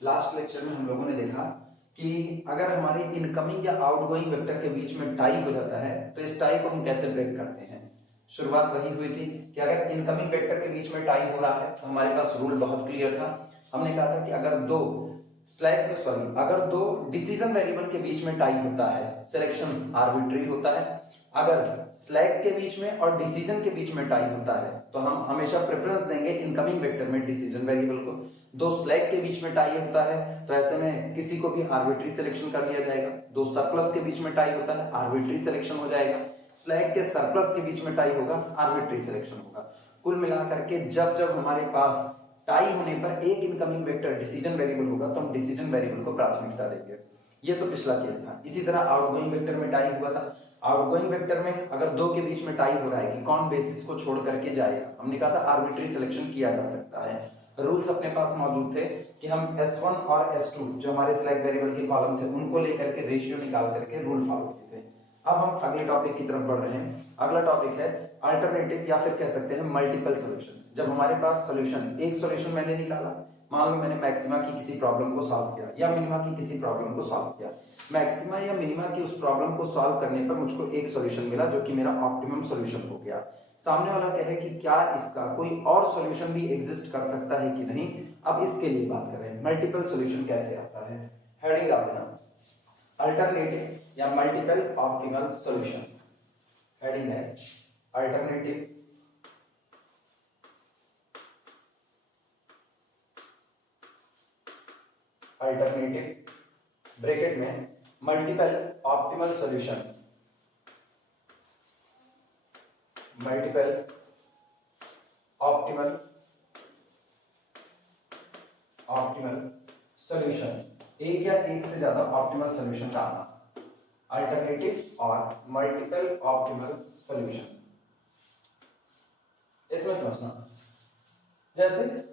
Last lecture में हम लोगों ने देखा कि अगर हमारे इनकमिंग या आउटगोइंग वेक्टर के बीच में टाई हो जाता है तो इस टाई को हम कैसे ब्रेक करते हैं। शुरुआत वही हुई थी कि अगर इनकमिंग वेक्टर के बीच में टाई हो रहा है तो हमारे पास रूल बहुत क्लियर था। हमने कहा था कि अगर दो डिसीजन वेरिएबल के बीच में टाई होता है, सिलेक्शन आर्बिट्री होता है। अगर स्लैग के बीच में और डिसीजन के बीच में टाई होता है तो हम हमेशा प्रेफरेंस देंगे इनकमिंग वेक्टर में डिसीजन वेरिएबल को। दो स्लैग के बीच में टाई होता है तो ऐसे में किसी को भी आर्बिट्री सिलेक्शन कर लिया जाएगा। दो सरप्लस के बीच में टाई होता है, आर्बिट्री सिलेक्शन हो जाएगा। स्लैग के सरप्लस के बीच में टाई होगा, आर्बिट्री सिलेक्शन होगा। कुल मिलाकर के जब जब हमारे पास टाई होने पर एक इनकमिंग वेक्टर डिसीजन वेरिएबल होगा तो हम डिसीजन वेरिएबल को प्राथमिकता देंगे। ये तो पिछला केस था। इसी तरह आउटगोइंग वेक्टर में टाई हुआ था। आउटगोइंग वेक्टर में अगर दो के बीच में टाई हो रहा है कि कौन बेसिस को छोड़ करके जाएगा, हमने कहा था आर्बिट्री सिलेक्शन किया जा सकता है। रूल्स अपने पास मौजूद थे कि हम S1 और S2 जो हमारे स्लैग वेरिएबल के कॉलम थे उनको लेकर के रेशियो निकाल करके रूल फॉलो किए थे। अब हम अगले टॉपिक की तरफ बढ़ रहे हैं। अगला टॉपिक है अल्टरनेटिव या फिर कह सकते हैं मल्टीपल सॉल्यूशन। जब हमारे पास सॉल्यूशन, एक सॉल्यूशन मैंने निकाला, मान लो मैंने मैक्सिमा की किसी प्रॉब्लम को सॉल्व किया या मिनिमा की किसी प्रॉब्लम को सॉल्व किया। मैक्सिमा या मिनिमा की उस प्रॉब्लम को सॉल्व करने पर मुझको एक सॉल्यूशन मिला जो कि मेरा ऑप्टिमम सॉल्यूशन हो गया। सामने वाला कहे कि क्या इसका कोई और सॉल्यूशन भी एग्जिस्ट कर सकता है कि नहीं। अब इसके लिए बात करें मल्टीपल सॉल्यूशन कैसे आता है। हेडिंग डाल देना अल्टरनेटिव या मल्टीपल ऑप्टिमल सॉल्यूशन। हेडिंग है अल्टरनेटिव ब्रैकेट में multiple optimal solution, multiple optimal solution, एक या एक से ज्यादा ऑप्टिमल सॉल्यूशन का आना। अल्टरनेटिव और मल्टीपल ऑप्टिमल सॉल्यूशन, इसमें समझना जैसे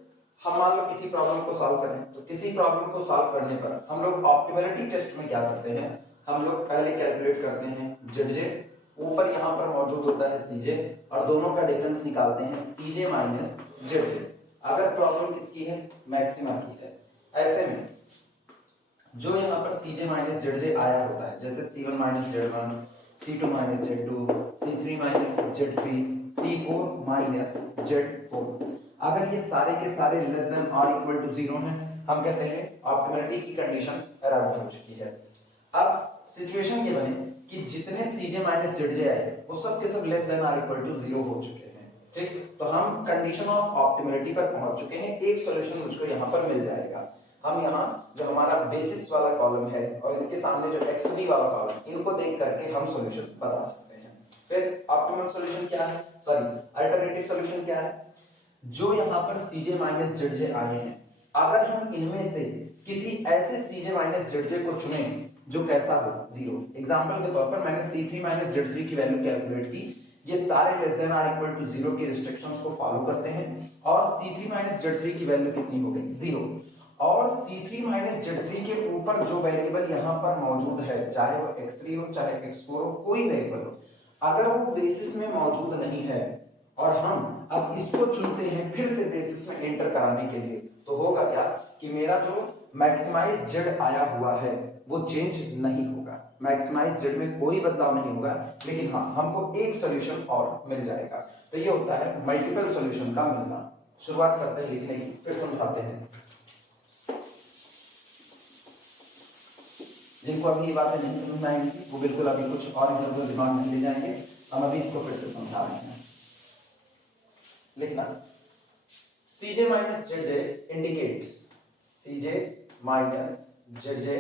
हम मान लो किसी प्रॉब्लम को सॉल्व करें तो किसी प्रॉब्लम को सॉल्व करने पर हम लोग ऑप्टिमलिटी टेस्ट में क्या करते हैं, हम लोग पहले कैलकुलेट करते हैं जेडजे, ऊपर यहाँ पर मौजूद होता है सीजे और दोनों का डिफरेंस निकालते हैं सीजे माइनस जेडजे। अगर प्रॉब्लम किसकी है, मैक्सिमा की है, ऐसे में जो यहाँ पर सीजे माइनस जेडजे आया होता है जैसे C1 minus Z1, C2 minus Z2, C3 minus Z3, C4 minus Z4, अगर ये सारे के सारे लेस देन और इक्वल टू 0 हैं हम कहते हैं ऑप्टिमलिटी की कंडीशन अराइव हो चुकी है। अब सिचुएशन ये बने कि जितने सीजे माइनस जेडजे आए वो सब के सब लेस देन और इक्वल टू 0 हो चुके हैं। ठीक, तो हम कंडीशन ऑफ ऑप्टिमलिटी पर पहुंच चुके हैं। एक सॉल्यूशन मुझको यहाँ पर मिल जाएगा। हम यहाँ जो हमारा बेसिस वाला कॉलम है और इसके सामने जो एक्सबी वाला कॉलम, इनको देख करके हम सॉल्यूशन बता सकते हैं। फिर ऑप्टिमल सॉल्यूशन क्या है, सॉरी अल्टरनेटिव सॉल्यूशन क्या है, जो यहाँ पर सीजे माइनस जेडजे आए हैं अगर हम इनमें से किसी ऐसे सीजे माइनस जेडजे को चुने जो कैसा हो, 0। एग्जांपल के तौर पर मैंने C3 माइनस Z3 की वैल्यू कैलकुलेट की, ये सारे लेस देन और इक्वल टू 0 की रिस्ट्रिक्शंस को फॉलो करते हैं और C3 माइनस Z3 की वैल्यू कितनी हो गई, 0। और C3 माइनस Z3 के ऊपर जो वेरिएबल यहाँ पर मौजूद है, चाहे वो x3 हो चाहे x4 हो, कोई वेरिएबल हो, अगर वो बेसिस में मौजूद नहीं है और हम अब इसको चुनते हैं फिर से बेसिस में एंटर कराने के लिए, तो होगा क्या कि मेरा जो मैक्सिमाइज जेड आया हुआ है वो चेंज नहीं होगा, मैक्सिमाइज जेड में कोई बदलाव नहीं होगा, लेकिन हाँ हमको एक सॉल्यूशन और मिल जाएगा। तो ये होता है मल्टीपल सॉल्यूशन का मिलना। शुरुआत करते हैं लिखने की, फिर समझाते हैं। जिनको अभी ये बातें नहीं समझ में आएंगी वो बिल्कुल अभी कुछ और इधर उधर दिमाग में ले जाएंगे। हम अभी इसको फिर से समझा रहे हैं। लिखना सीजे माइनस जेडजे इंडिकेट, सीजे माइनस जेडजे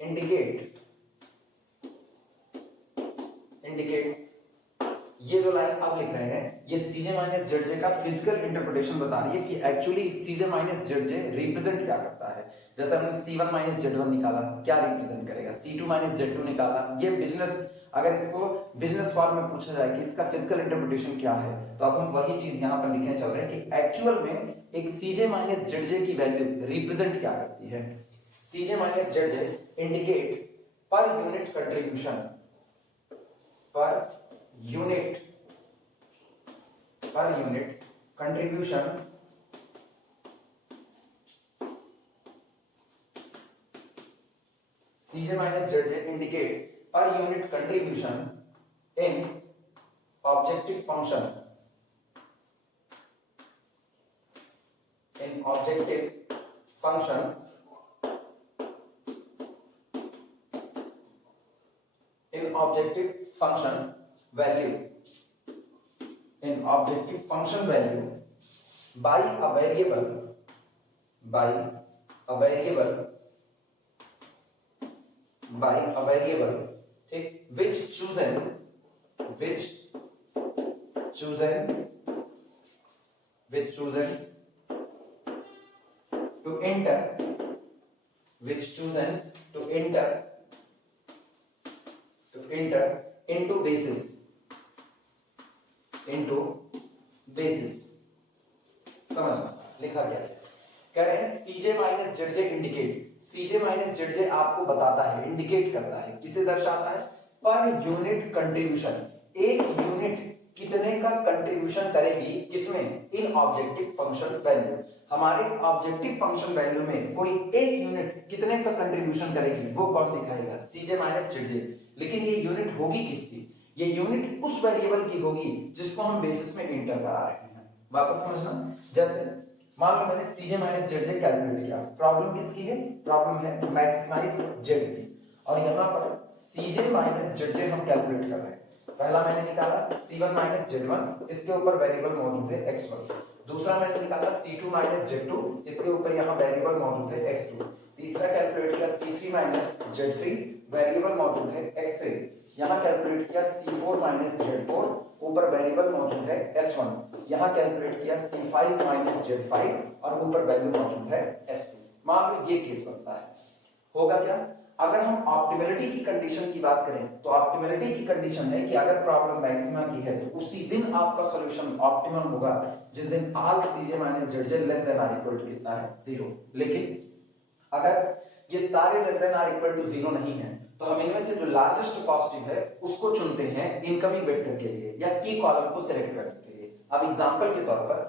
इंडिकेट ये जो लाइन आप लिख रहे हैं ये सीजे माइनस जेडजे का फिजिकल इंटरप्रिटेशन बता रही है कि एक्चुअली सीजे माइनस जेडजे रिप्रेजेंट क्या करता है। जैसे हमने C1 माइनस Z1 निकाला, क्या रिप्रेजेंट करेगा, C2 माइनस Z2 निकाला। ये बिजनेस, अगर इसको बिजनेस फॉर्म में पूछा जाए कि इसका फिजिकल इंटरप्रिटेशन क्या है तो अब हम वही चीज यहाँ पर लिखने चल रहे हैं कि एक्चुअल में एक सीजे माइनस जेडजे की वैल्यू रिप्रेजेंट क्या करती है। CJ minus ZJ indicate per unit contribution, per unit contribution Cj minus Zj indicate per unit contribution in objective function value by a variable ठीक, which chosen to enter into basis समझना लिखा गया है। कह रहे हैं Cj minus Zj indicate, Cj minus Zj आपको बताता है, इंडिकेट करता है, किसे दर्शाता है, पर यूनिट कंट्रीब्यूशन, एक यूनिट कितने का कंट्रीब्यूशन करेगी, किसमें, इन ऑब्जेक्टिव फंक्शन वैल्यू, हमारे ऑब्जेक्टिव फंक्शन वैल्यू में कोई एक यूनिट कितने का कंट्रीब्यूशन करेगी, वो कौन दिखाएगा, Cj माइनस Zj। लेकिन ये यूनिट होगी किसकी, ये यूनिट उस वेरिएबल की होगी जिसको हम बेसिस में इंटर करा रहे हैं। वापस समझना, जैसे मान लो मैंने Cj माइनस Zj कैलकुलेट किया, प्रॉब्लम किसकी है, प्रॉब्लम है मैक्सिमाइज Z की, और यहाँ पर Cj माइनस Zj हम कैलकुलेट कर रहे हैं। पहला मैंने निकाला C1 माइनस Z1, इसके ऊपर वेरिएबल मौजूद है X1। दूसरा मैंने निकाला C2 माइनस Z2, इसके ऊपर यहाँ वेरिएबल मौजूद है X2। तीसरा कैलकुलेट किया C3 माइनस Z3, वेरिएबल मौजूद है X3। यहाँ कैलकुलेट किया C4 माइनस Z4, ऊपर वेरिएबल मौजूद है S1। यहाँ कैलकुलेट किया C5 माइनस Z5 और ऊपर वैल्यू मौजूद है S2। मान लो ये केस बनता है, होगा क्या, अगर हम ऑप्टिमलिटी की कंडीशन की बात करें तो ऑप्टिमलिटी की कंडीशन है कि अगर प्रॉब्लम मैक्सिमा की है तो उसी दिन आपका सॉल्यूशन ऑप्टिमम होगा जिस दिन all Cj minus Zj less than or equal to कितना है, 0। लेकिन अगर ये सारे less than or equal to 0 नहीं है तो हम इनमें से जो लार्जेस्ट पॉजिटिव है उसको चुनते हैं इनकमिंग वेक्टर के लिए या की कॉलम को सिलेक्ट करने के लिए। अब एग्जांपल के तौर पर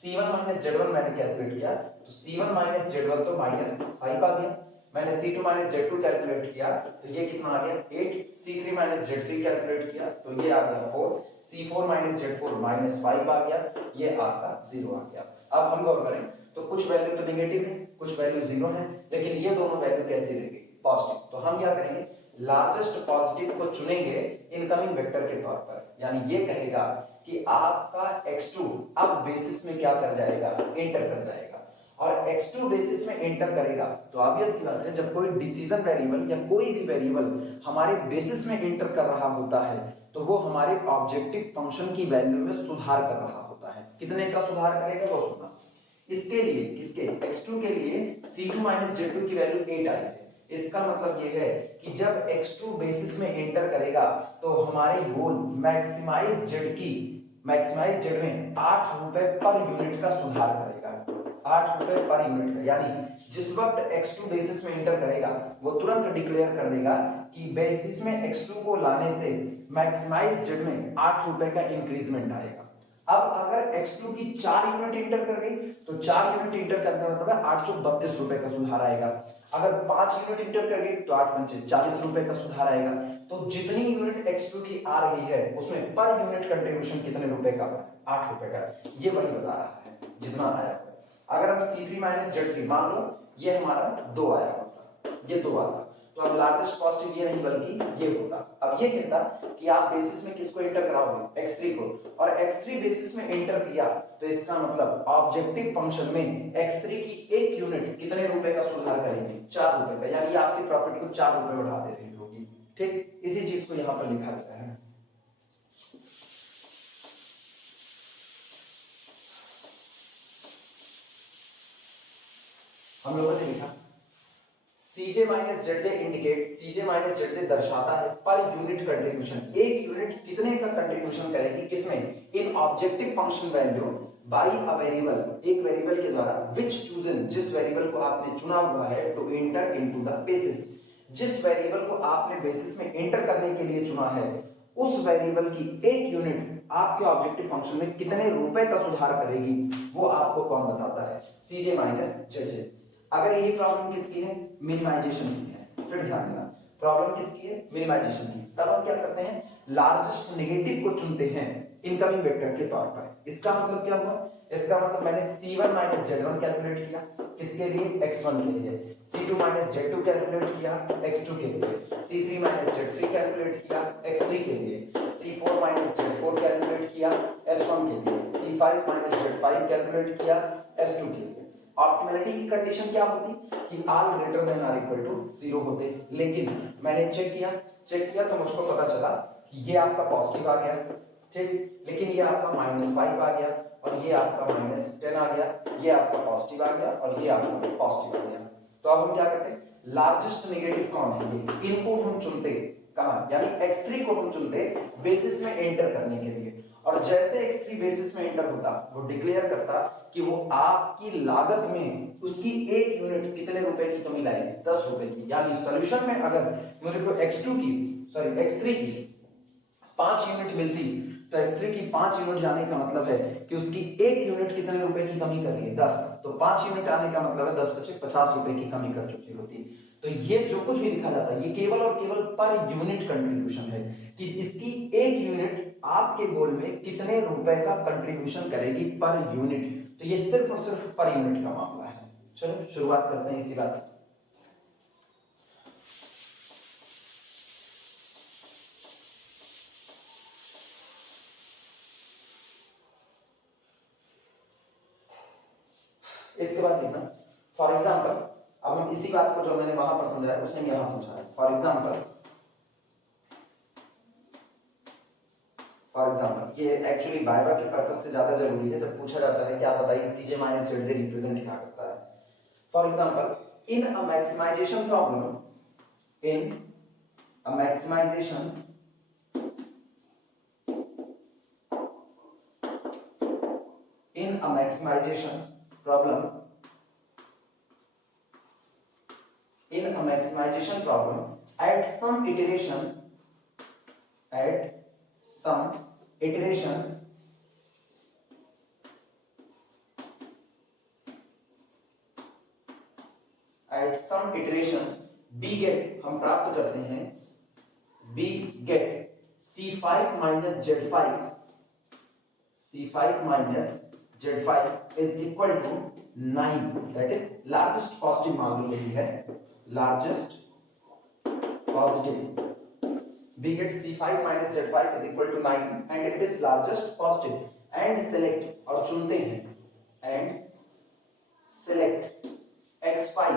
C1 माइनस Z1 मैंने कैलकुलेट किया तो C1 माइनस Z1 तो -5 आ गया, मैंने C2 माइनस Z2 कैलकुलेट किया तो ये कितना आ गया 8, C3 माइनस Z3 कैलकुलेट किया तो ये आ गया 4, C4 माइनस Z4 -5 आ गया, ये आपका 0 आ गया। अब हम गौर करें तो कुछ वैल्यू तो नेगेटिव है, कुछ वैल्यू 0 है, लेकिन ये दोनों वैल्यू कैसी रहेगी, पॉजिटिव। तो हम क्या करेंगे, लार्जेस्ट पॉजिटिव को चुनेंगे इनकमिंग वेक्टर के तौर पर, यानी ये कहेगा कि आपका x2 अब बेसिस में क्या कर जाएगा, एंटर कर जाएगा, और x2 बेसिस में एंटर करेगा तो ऑब्वियस सी बात है जब कोई डिसीजन वेरिएबल या कोई भी वेरिएबल हमारे बेसिस में एंटर कर रहा होता है तो वो हमारे ऑब्जेक्टिव फंक्शन की वैल्यू में सुधार कर रहा होता है। कितने का सुधार करेगा वो सुना, इसके लिए किसके, x2 के लिए C2 माइनस Z2 की वैल्यू 8 आई है, इसका मतलब ये है कि जब x2 बेसिस में एंटर करेगा तो हमारे गोल मैक्सिमाइज Z में 8 रुपए पर यूनिट का सुधार करेगा, 8 रुपए पर यूनिट का, यानी जिस वक्त x2 बेसिस में एंटर करेगा वो तुरंत डिक्लेयर कर देगा कि बेसिस में x2 को लाने से मैक्सिमाइज Z में 8 रुपए का इंक्रीजमेंट आएगा। अब अगर x2 की 4 यूनिट इंटर कर गई तो 4 यूनिट इंटर करने का मतलब 832 रुपए का सुधार आएगा, अगर 5 यूनिट इंटर कर गई तो 8 पंचे 40 रुपए का सुधार आएगा। तो जितनी यूनिट x2 की आ रही है उसमें पर यूनिट कंट्रीब्यूशन कितने रुपए का, 8 रुपए का, ये वही बता रहा है जितना आया है। अगर हम C3 माइनस Z3 मान लो ये हमारा 2 आया होता, ये 2 आता तो अब लार्जेस्ट पॉजिटिव ये नहीं बल्कि ये होता। अब ये कहता कि आप बेसिस में किसको एंटर कराओगे, x3 को, और x3 बेसिस में एंटर किया तो इसका मतलब ऑब्जेक्टिव फंक्शन में x3 की एक यूनिट कितने रुपए का सुधार करेगी, 4 रुपए का, यानी आपकी प्रॉफिट को 4 रुपए बढ़ा दे रही होगी। ठीक, इसी चीज को यहाँ पर लिखा गया है। हम लोगों ने लिखा Cj minus Zj indicate, Cj minus Zj दर्शाता है पर यूनिट कंट्रीब्यूशन, एक यूनिट कितने का कंट्रीब्यूशन करेगी, किसमें, in objective function value by a variable, एक वेरिएबल के द्वारा, विच चूजन, जिस वेरिएबल को आपने चुना हुआ है, to enter into the basis, जिस वेरिएबल को आपने बेसिस में एंटर करने के लिए चुना है उस वेरिएबल की एक यूनिट आपके ऑब्जेक्टिव फंक्शन में कितने रुपए का सुधार करेगी वो आपको कौन बताता है, Cj माइनस Zj। अगर यही प्रॉब्लम किसकी है, मिनिमाइजेशन की है, फिर ध्यान देना प्रॉब्लम किसकी है, मिनिमाइजेशन की। तब हम क्या करते हैं, लार्जेस्ट नेगेटिव को चुनते हैं इनकमिंग वेक्टर के तौर पर। इसका मतलब क्या हुआ, इसका मतलब मैंने C1 माइनस Z1 कैलकुलेट किया, किसके लिए, x1 के लिए, C2 माइनस Z2 कैलकुलेट किया x2 के लिए, C3 माइनस Z3 कैलकुलेट किया x3 के लिए, C4 माइनस Z4 कैलकुलेट किया S1 के लिए, C5 माइनस Z5 कैलकुलेट किया S2 के लिए। ऑप्टिमलिटी की कंडीशन क्या होती कि r greater than or equal to 0 होते, लेकिन मैंने चेक किया तो मुझको पता चला कि ये आपका पॉजिटिव आ गया, ठीक, लेकिन ये आपका -5 आ गया और ये आपका -10 आ गया, ये आपका पॉजिटिव आ गया और ये आपका पॉजिटिव आ गया। तो अब हम क्या करते हैं, लार्जेस्ट नेगेटिव कौन है ये, इनको हम चुनते कहाँ, यानी x3 को हम चुनते बेसिस में एंटर करने के लिए। और जैसे x3 बेसिस में एंटर होता, वो डिक्लेयर करता कि वो आपकी लागत में उसकी 1 यूनिट कितने रुपए की कमी लाएगी, 10 रुपए की। यानी सॉल्यूशन में अगर मुझे को x3 की 5 यूनिट मिलती, तो x3 की 5 यूनिट जाने का मतलब है कि उसकी 1 यूनिट कितने रुपए की कमी कर रही है, 10। तो 5 यूनिट आने का मतलब है 10 बचे 50 रुपए की कमी कर चुकी होती। तो ये जो कुछ भी लिखा जाता है ये केवल और केवल पर यूनिट कंट्रीब्यूशन है कि इसकी 1 यूनिट आपके गोल में कितने रुपए का कंट्रीब्यूशन करेगी पर यूनिट। तो ये सिर्फ और सिर्फ पर यूनिट का मामला है। चलो शुरुआत करते हैं इसी बात। इसके बाद देखना, फॉर एग्जाम्पल अब हम इसी बात को जो मैंने वहां पर समझाया उसने यहां समझाया। फॉर एग्जाम्पल ये एक्चुअली वाइवा के पर्पस से ज्यादा जरूरी है जब पूछा जाता है कि आप बताइए CJ माइनस ZJ रिप्रेजेंट क्या करता है। For example in a maximization problem, in a maximization problem, at some iteration B get हम प्राप्त करते हैं, B get C5 minus Z5 is equal to 9, that is largest positive मान लो यही है, largest positive। B get C5 minus Z5 is equal to 9 and it is largest positive, and select और चुनते हैं, and select x5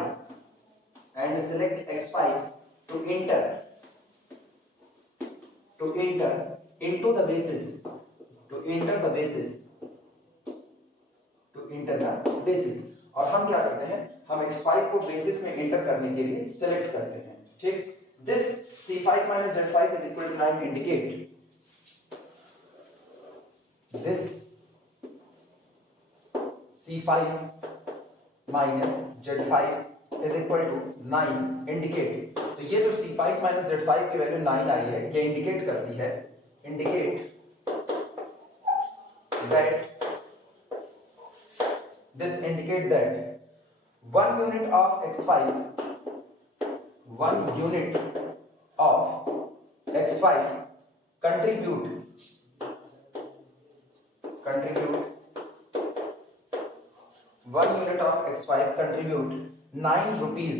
to enter into the basis, और हम क्या करते हैं, हम x5 को बेसिस में एंटर करने के लिए सेलेक्ट करते हैं, ठीक। This C5 minus Z5 is equal to 9 indicate this C5 minus Z5 is equal to 9 indicate। तो ये जो C5 minus Z5 की वैल्यू 9 आई है, ये इंडिकेट करती है, indicate that 1 unit of x5 contribute 1 unit of x5 contribute 9 rupees.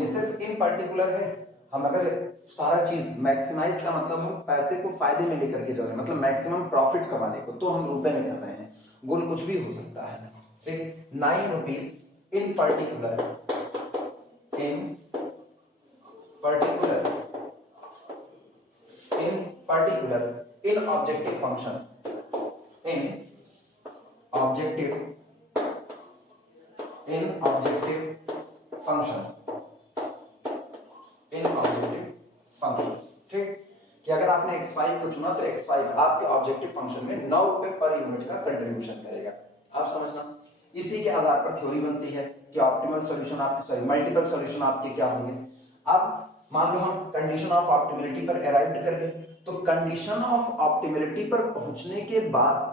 ये सिर्फ इन पर्टिकुलर है, हम अगर सारा चीज मैक्सिमाइज का मतलब हम पैसे को फायदे में लेकर के चल रहे हैं, मतलब मैक्सिमम प्रॉफिट कमाने को, तो हम रुपए में कर रहे हैं, गोल कुछ भी हो सकता है, ठीक। 9 rupees in particular in objective function, ठीक। कि अगर आपने x5 को चुना तो x5 आपके ऑब्जेक्टिव फंक्शन में 9 रुपए पर यूनिट का कंट्रीब्यूशन करेगा। आप समझना, इसी के आधार पर थ्योरी बनती है कि ऑप्टिमल सॉल्यूशन आपके मल्टीपल सॉल्यूशन आपके क्या होंगे। अब मान लो हम कंडीशन ऑफ ऑप्टिमलिटी पर अराइव कर गए, तो कंडीशन ऑफ ऑप्टिमलिटी पर पहुंचने के बाद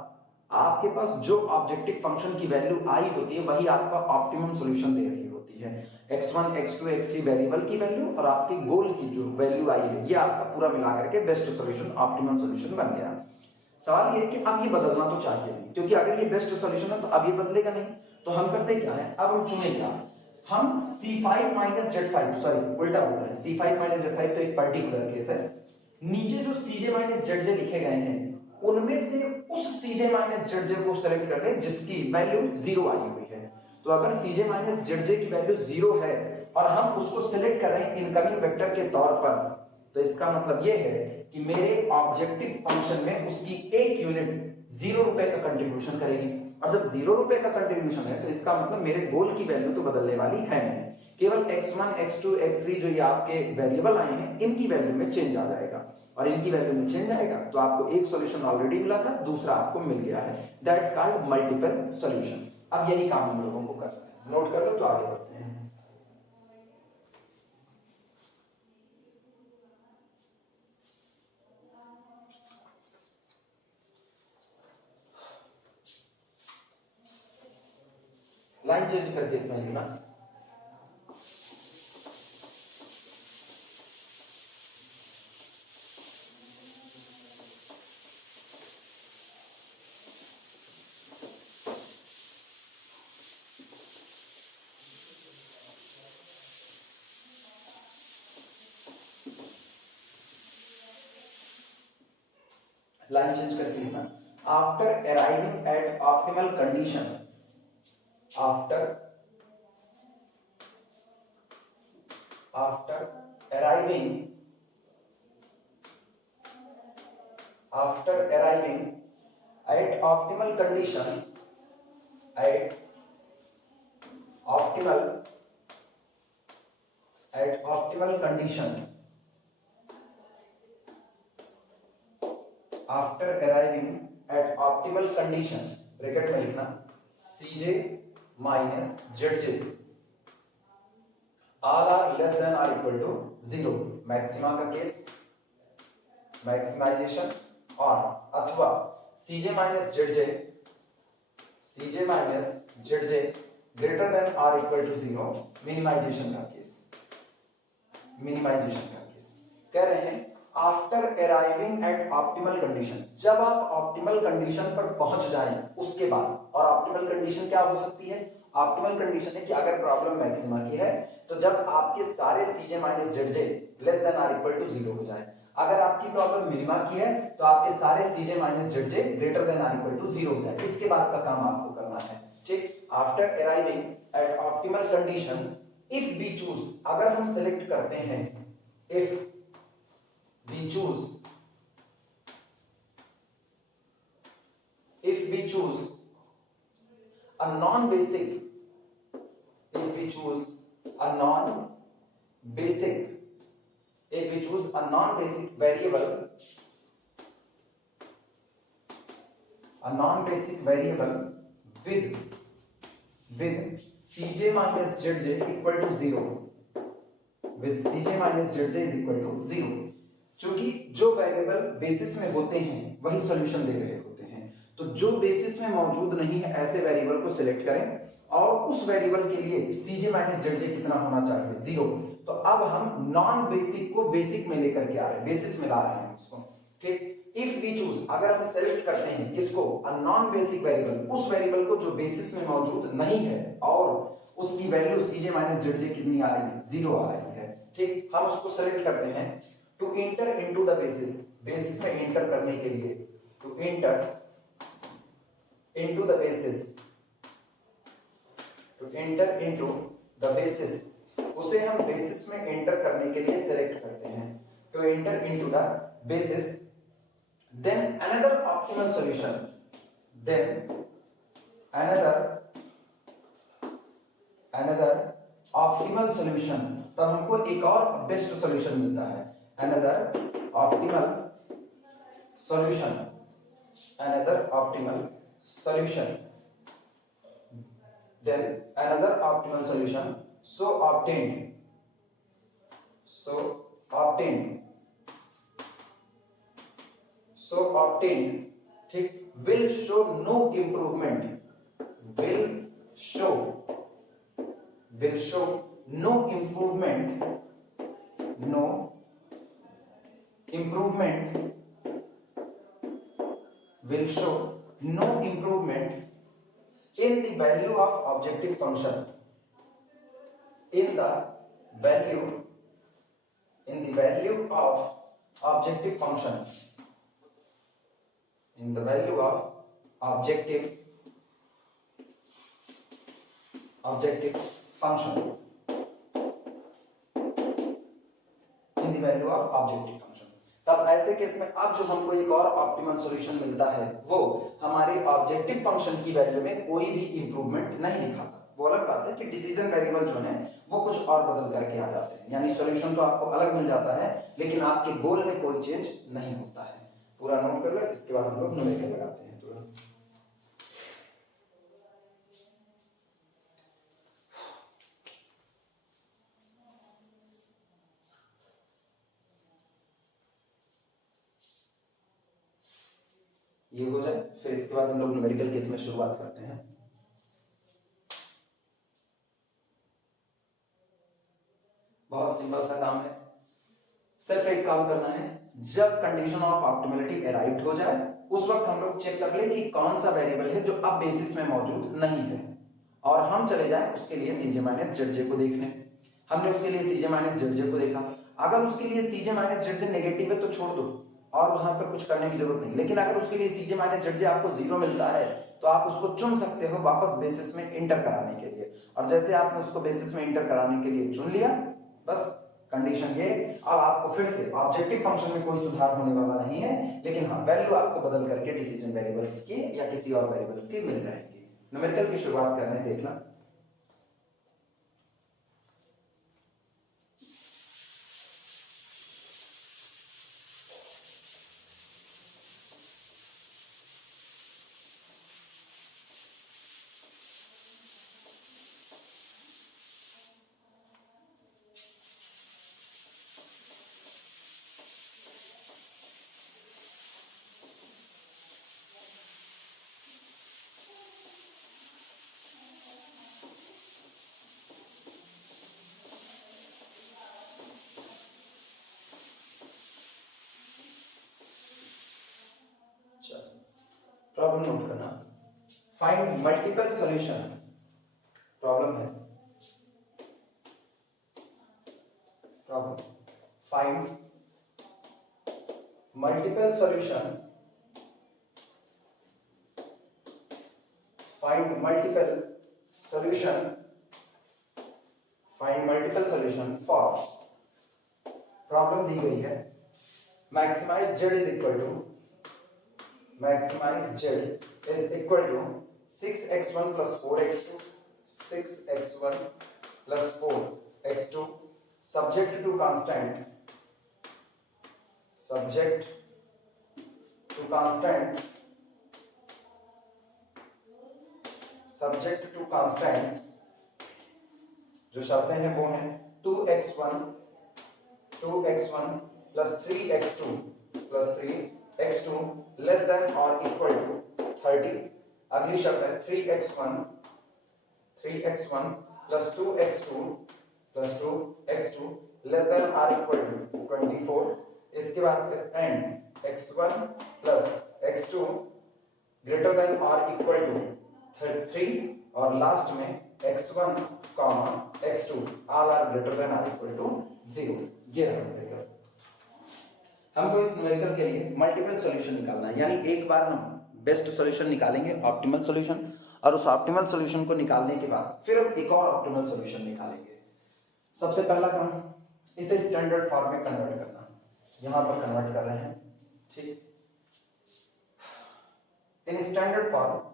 आपके पास जो ऑब्जेक्टिव फंक्शन की वैल्यू आई होती है वही आपका ऑप्टिमम सॉल्यूशन दे रही होती है। होती है। x1 x2 x3 वेरिएबल की वैल्यू और आपकी गोल की जो वैल्यू आई है, ये आपका पूरा मिला करके बेस्ट सॉल्यूशन, ऑप्टिमल सॉल्यूशन बन गया। सवाल ये है कि अब ये बदलना तो चाहिए नहीं, क्योंकि अगर ये बेस्ट सॉल्यूशन है तो अब ये बदलेगा नहीं। तो हम करते क्या है, अब हम चुने क्या, हम C5 माइनस Z5, सॉरी उल्टा बोल रहे हैं, C5 माइनस Z5 तो एक पर्टिकुलर केस है। नीचे जो CJ माइनस ZJ लिखे गए हैं उनमें से उस CJ माइनस ZJ को सेलेक्ट कर लें जिसकी वैल्यू 0 आई हुई है। तो अगर CJ माइनस ZJ की वैल्यू 0 है और हम उसको सिलेक्ट कर रहे हैं इनकमिंग वेक्टर के तौर पर, तो इसका मतलब यह है कि मेरे ऑब्जेक्टिव फंक्शन में उसकी एक यूनिट 0 रुपए का कंट्रीब्यूशन करेगी। और जब 0 रुपए का कंट्रीब्यूशन है तो इसका मतलब मेरे गोल की वैल्यू तो बदलने वाली है नहीं, केवल x1 x2 x3 जो ये आपके वेरिएबल आए हैं इनकी वैल्यू में चेंज आ जाएगा। और इनकी वैल्यू में चेंज आएगा तो आपको एक सॉल्यूशन ऑलरेडी मिला था, दूसरा आपको मिल गया है। That's called multiple solution. अब यही काम हम लोगों को करना है, नोट कर लो तो आगे बढ़ते हैं। लाइन चेंज करके इसमें लिखना, लाइन चेंज करके लिखना, after arriving at optimal condition, after arriving at optimal condition, at optimal condition, after arriving at optimal condition, bracket में लिखना CJ minus ZJ all are less than or equal to 0, maxima का case, maximisation, और अथवा CJ minus ZJ greater than or equal to 0, minimisation का case, कह रहे हैं after arriving at optimal condition, जब आप ऑप्टिमल कंडीशन पर पहुंच जाएं उसके बाद। और ऑप्टिमल कंडीशन क्या हो सकती है, ऑप्टिमल कंडीशन है कि अगर प्रॉब्लम मैक्सिमा की है तो जब आपके सारे CJ minus ZJ less then और इक्वल टू 0 हो जाए। अगर आपकी प्रॉब्लम मिनिमा की है तो आपके सारे CJ minus ZJ greater than और इक्वल टू 0 हो जाए। इसके बाद का काम आपको करना है, ठीक। After arriving at optimal condition if we choose, अगर हम सेलेक्ट करते हैं, if we choose a non-basic variable with CJ minus ZJ equal to 0, with CJ minus ZJ is equal to 0, क्योंकि जो वेरिएबल बेसिस में होते हैं वही सॉल्यूशन दे रहे होते हैं, तो जो बेसिस में मौजूद नहीं है ऐसे वेरिएबल को सिलेक्ट करें और उस वेरिएबल के लिए CJ माइनस ZJ कितना होना चाहिए, 0। तो अब हम नॉन बेसिक को बेसिक में लेकर के आ रहे हैं, बेसिस में ला रहे हैं उसको, ठीक। इफ वी चूज, अगर हम सेलेक्ट करते हैं किसको, अ नॉन बेसिक वेरिएबल, उस वेरिएबल को जो बेसिस में मौजूद नहीं है और उसकी वैल्यू CJ माइनस ZJ कितनी आ रही है, 0 आ रही है, ठीक। हम उसको सेलेक्ट करते हैं to enter into the basis, basis में एंटर करने के लिए, to enter into the basis, to enter into the basis, उसे हम बेसिस में एंटर करने के लिए सेलेक्ट करते हैं, to enter into the basis, then another optimal solution, then another optimal solution, तब हमको एक और बेस्ट सॉल्यूशन मिलता है, another optimal solution, then another optimal solution so obtained, ठीक, will show no improvement, will show will show no improvement will show no improvement in the value of objective function in the value of objective function in the value of objective function in the value of objective function। तब ऐसे case में अब जो हमको एक और optimal solution मिलता है वो हमारे ऑब्जेक्टिव फंक्शन की वैल्यू में कोई भी इंप्रूवमेंट नहीं दिखाता। वो अलग बात है कि डिसीजन वेरिएबल जो है वो कुछ और बदल करके आ जाते हैं, यानी सॉल्यूशन तो आपको अलग मिल जाता है लेकिन आपके गोल में कोई चेंज नहीं होता है। पूरा नोट कर लो, इसके बाद हम लोग न्यूमेरिकल लगाते हैं तुरंत। ये हो जाए फिर इसके बाद हम लोग न्यूमेरिकल केस में शुरुआत करते हैं। बहुत सिंपल सा काम है, सिर्फ एक काम करना है, जब कंडीशन ऑफ ऑप्टिमलिटी अराइव्ड हो जाए उस वक्त हम लोग चेक कर ले कि कौन सा वेरिएबल है जो अब बेसिस में मौजूद नहीं है और हम चले जाएं उसके लिए सीजे माइनस जेड को देखने। हमने उसके लिए सीजे माइनस जेड को देखा, अगर उसके लिए सीजे माइनस जेड नेगेटिव है तो छोड़ दो और वहां पर कुछ करने की जरूरत नहीं, लेकिन अगर उसके लिए सीजे माइनस जेड आपको 0 मिलता है तो आप उसको चुन सकते हो वापस बेसिस में इंटर कराने के लिए। और जैसे आपने उसको बेसिस में इंटर कराने के लिए चुन लिया, बस कंडीशन ये, अब आपको फिर से ऑब्जेक्टिव फंक्शन में कोई सुधार होने वाला नहीं है, लेकिन हाँ वैल्यू आपको बदल करके डिसीजन वेरिएबल्स की या किसी और वेरिएबल्स की मिल जाएगी। न्यूमेरिकल की शुरुआत करने देखना। प्रॉब्लम नोट करना, फाइंड मल्टीपल सॉल्यूशन। प्रॉब्लम है problem find multiple solution for, problem दी गई है maximise Z is equal to 6x1 plus 4x2 subject to constant जो शर्तें हैं वो हैं 2x1 plus 3x2 less than or equal to 30। अगली शर्त है 3x1 plus 2x2 less than or equal to 24। इसके बाद फिर and x1 plus x2 greater than or equal to 3 और लास्ट में x1 x2 all are greater than or equal to 0। ये रहेगा। हमको इस न्यूमेरिकल के लिए मल्टीपल सॉल्यूशन निकालना है, यानी एक बार हम बेस्ट सॉल्यूशन निकालेंगे ऑप्टिमल सॉल्यूशन, और उस ऑप्टिमल सॉल्यूशन को निकालने के बाद फिर हम एक और ऑप्टिमल सॉल्यूशन निकालेंगे। सबसे पहला काम इसे स्टैंडर्ड फॉर्म में कन्वर्ट करना, यहां पर कन्वर्ट कर रहे हैं, ठीक। इन स्टैंडर्ड फॉर्म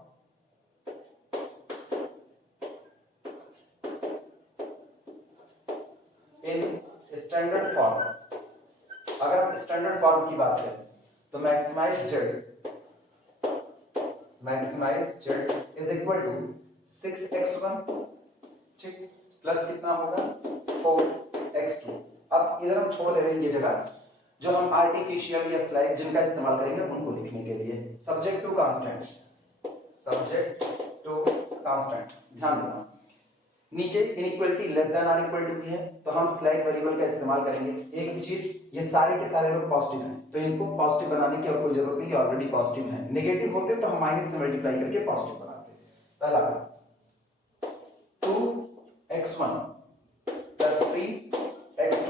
अगर हम स्टैंडर्ड फॉर्म की बात करें तो maximize Z is equal to 6x1, ठीक, प्लस कितना होगा 4x2। अब इधर हम छोड़ ले रहे हैं ये जगह जो हम आर्टिफिशियल या स्लैग जिनका इस्तेमाल करेंगे उनको लिखने के लिए। सब्जेक्ट टू कांस्टेंट, ध्यान देना नीचे inequality less than or equal to की है तो हम स्लैक वेरिएबल का इस्तेमाल करेंगे। एक भी चीज, ये सारे के सारे लोग पॉजिटिव हैं तो इनको पॉजिटिव बनाने की और कोई जरूरत नहीं, ये ऑलरेडी पॉजिटिव है। नेगेटिव होते तो हम माइनस से मल्टीप्लाई करके पॉजिटिव बनाते। पहला 2x1 प्लस 3x2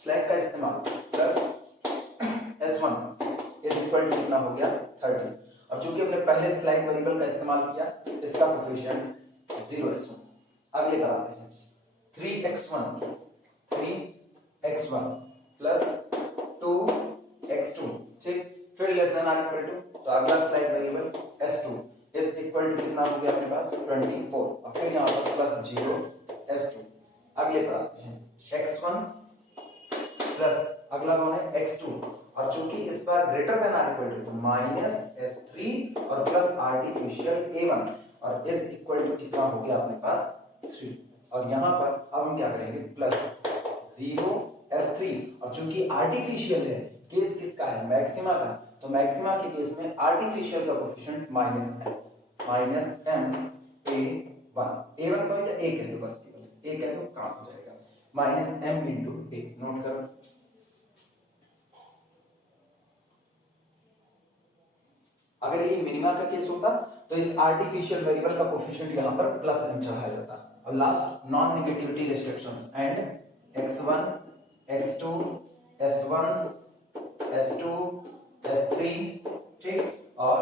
स्लैक का इस्तेमाल plus s1 is equal to कितना हो गया 30। और चूंकि हमने पहले स्लैक वेरिएबल का इस्तेमाल किया इसका कोफिशिएंट 0s1। अगले कराते हैं 3x1 प्लस 2x2 ठीक। फिर less than or equal to तो अगला slide variable s2 is equal to कितना हो गया अपने पास 24। और फिर यहाँ पर प्लस 0 s2। अगले कराते हैं x1 प्लस अगला कौन है x2 और चूंकि इस बार greater than or equal to तो माइनस s3 और प्लस आर्टिफिशियल a1 और इज इक्वल टू कितना हो गया अपने पास 3। और यहाँ पर अब हम क्या करेंगे प्लस 0 s3 और चूंकि आर्टिफिशियल है केस किसका है मैक्सिमा का तो मैक्सिमा के केस में आर्टिफिशियल का कोफिशिएंट माइनस m a1 को या a कह दो बस केवल a कह दो काम हो जाएगा minus m into a। Note करो अगर ये मिनिमा का केस होता तो इस आर्टिफिशियल वेरिएबल का कोफिशिएंट यहाँ पर प्लस m चढ़ाया जाता। और last non negativity restrictions and x1 x2 s1 s2 s3 ठीक और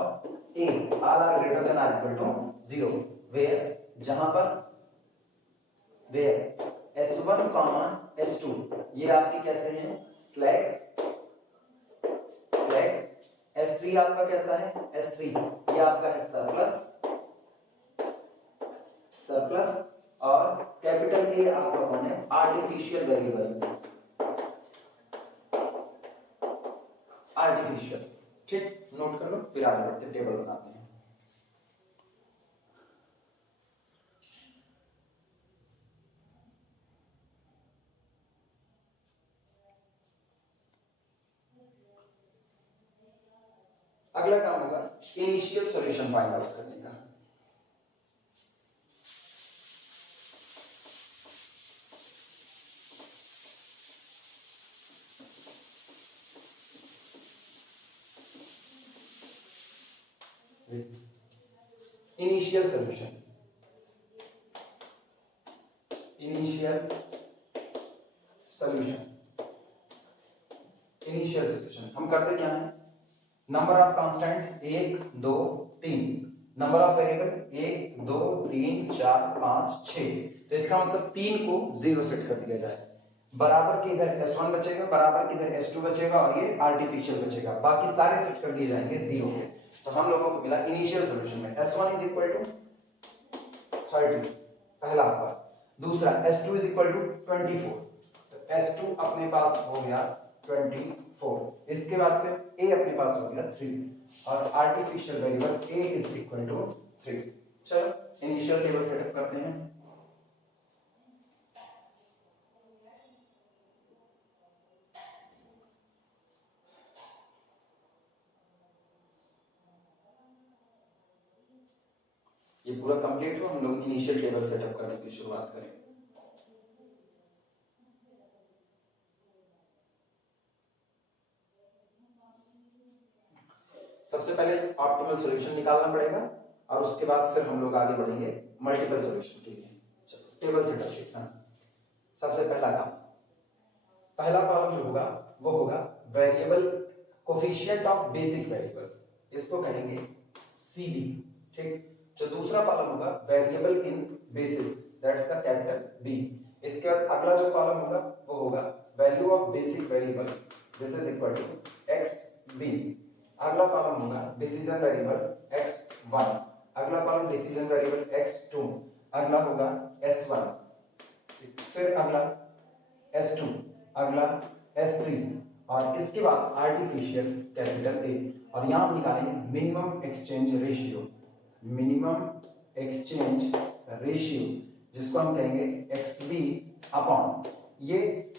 a all are greater than or equal to 0 where जहां पर where s1 s2 ये आपके कैसे हैं स्लैक s3 आपका कैसा है s3 ये आपका है सरप्लस और कैपिटल A आपका कौन है आर्टिफिशियल वेरिएबल आर्टिफिशियल ठीक। नोट कर लो फिर आगे बढ़ते टेबल बनाते हैं। अगला काम होगा इनिशियल सॉल्यूशन फाइंड आउट करने का। इनिशियल सॉल्यूशन हम करते क्या है number of constant 1 2 3 number of variable 1 2 3 4 5 6 तो इसका मतलब 3 को 0 सेट कर दिया जाए बराबर के इधर s1 बचेगा बराबर के इधर s2 बचेगा और ये आर्टिफिशियल बचेगा बाकी सारे सेट कर दिए जाएंगे 0 के। तो हम लोगों को मिला इनिशियल सॉल्यूशन में s1 इज इक्वल टू 30 पहला आपका दूसरा s2 इज इक्वल टू 24 तो s2 अपने पास हो गया 24 इसके बाद फिर a अपने पास हो गया 3 और artificial variable a is equal to 3। चलो इनिशियल टेबल सेटअप करते हैं। ये पूरा कंप्लीट हो हम लोग इनिशियल टेबल सेटअप करने की शुरुआत करें। सबसे पहले ऑप्टिमल सॉल्यूशन निकालना पड़ेगा और उसके बाद फिर हम लोग आगे बढ़ेंगे मल्टीपल सॉल्यूशन के लिए। चलो टेबल सेटअप देखना। सबसे पहला काम पहला कॉलम जो होगा वो होगा variable coefficient of basic variable इसको कहेंगे सीबी ठीक। जो दूसरा कॉलम होगा variable in basis that's the capital B. इसके बाद अगला जो कॉलम होगा वो होगा value of basic variable this is equal to x B. अगला कॉलम होगा डिसीजन वेरिएबल x1 अगला कॉलम डिसीजन वेरिएबल x2 अगला होगा s1 फिर अगला s2 अगला s3 और इसके बाद आर्टिफिशियल कैपिटल A और यहाँ हम निकालेंगे मिनिमम एक्सचेंज रेशियो जिसको हम कहेंगे xb अपॉन ये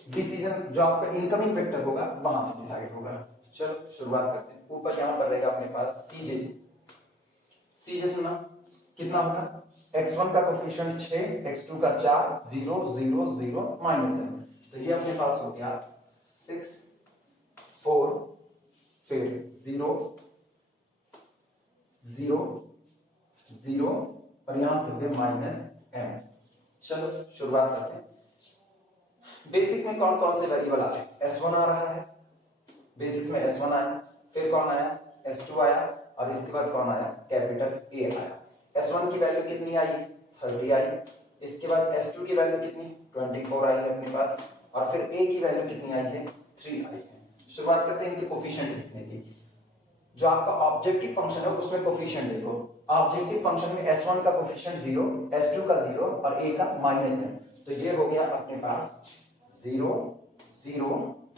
डिसीजन जो आपका इनकमिंग वेक्टर होगा वहां से डिसाइड होगा। चलो शुरुआत करते हैं। ऊपर यहाँ पर रहेगा अपने पास सीजे सुना कितना होगा, x1 का कोफिशिएंट 6, x2 का 4, 0 0 0 माइनस है, तो ये अपने पास हो गया 6 4 फिर 0 0 0 और यहां से हो गया माइनस m। चलो शुरुआत करते हैं। बेसिक में कौन कौन से वेरिएबल आते हैं, s1 आ रहा है, बेसिस में s1 आया, फिर कौन आया, s2 आया, और इसके बाद कौन आया, कैपिटल A आया। s1 की वैल्यू कितनी आई, 30 आई, इसके बाद s2 की वैल्यू कितनी, 24 आई है अपने पास, और फिर a की वैल्यू कितनी आई है, 3 आई है। शुरुआत करते हैं इनके कोफिशिएंट लिखने की। जो आपका ऑब्जेक्टिव फंक्शन है उसमें कोफिशिएंट देखो, ऑब्जेक्टिव फंक्शन में s1 का कोफिशिएंट 0, s2 का 0 और a का माइनस है, तो ये हो गया अपने पास 0 0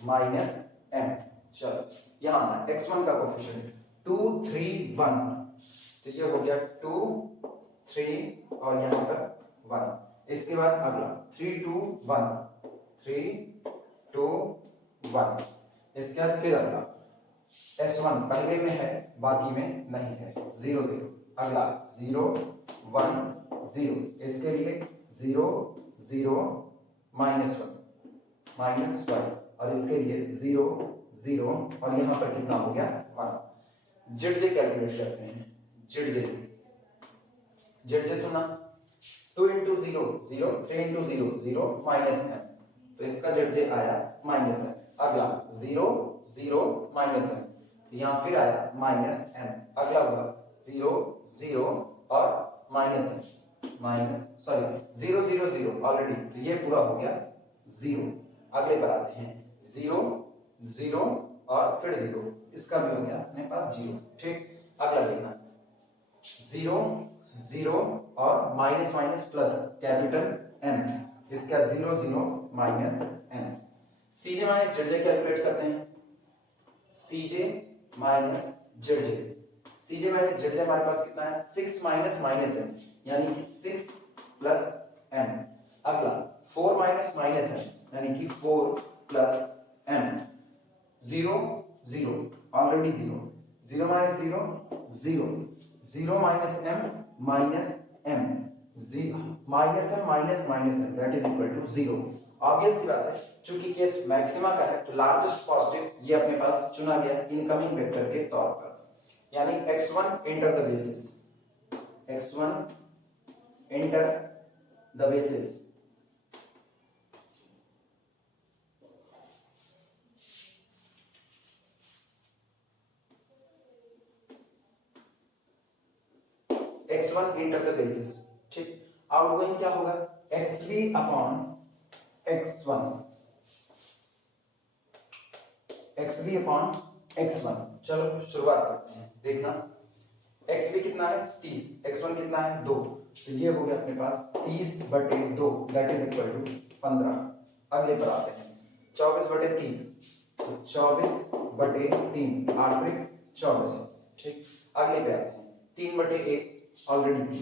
माइनस m। चलो यहाँ आना x1 का कोफिशिएंट 2 3 1, तो ये हो गया 2 3 और यहाँ पर 1। इसके बाद अगला 3 2 1 3 2 1, इसके बाद फिर अगला s1 पहले में है बाकी में नहीं है, 0 0, अगला 0 1 0, इसके लिए 0 0 माइनस 1 और इसके लिए 0 0 और यहाँ पर कितना हो गया 1। जेड कैलकुलेट करते हैं, जेड सुना, 2 इंटू 0 0, 3 इंटू 0 0 माइनस है, तो इसका जेड आया माइनस है। अगला 0 0 माइनस है, तो यहाँ फिर आया माइनस m। अगला हुआ 0 0 और माइनस है, माइनस सॉरी 0 0 0 ऑलरेडी, तो ये पूरा हो गया 0। अगले पर आते हैं 0 0 और फिर 0, इसका भी हो गया अपने पास 0। ठीक, अगला देखना 0 0 और minus minus plus capital M, इसका 0 0 minus m। Cj minus Z calculate करते हैं, Cj minus Z, Cj minus Z हमारे पास कितना है, 6 माइनस माइनस m, यानी कि 6 प्लस m। अगला 4 माइनस माइनस m, यानी कि 4 plus m। 0 0 already 0, 0 minus 0 0, 0 minus m minus m, minus m minus minus m that is equal to 0। Obvious सी बात है, चूंकि केस मैक्सिमा का है तो लार्जेस्ट पॉजिटिव ये अपने पास चुना गया इनकमिंग वेक्टर के तौर पर, यानी x1 enter the basis, x1 enter the basis, x1 enter the basis. ठीक, आउटगोइंग क्या होगा, xv upon x1, xv upon x1। चलो शुरुआत करते हैं, देखना xv कितना है 30, x1 कितना है 2, तो ये हो गया अपने पास 30/2 दैट इज इक्वल टू 15। अगले पर आते हैं 24/3, तो 24/3 आर्थिक 24। ठीक, अगले पे आते हैं 3/1 already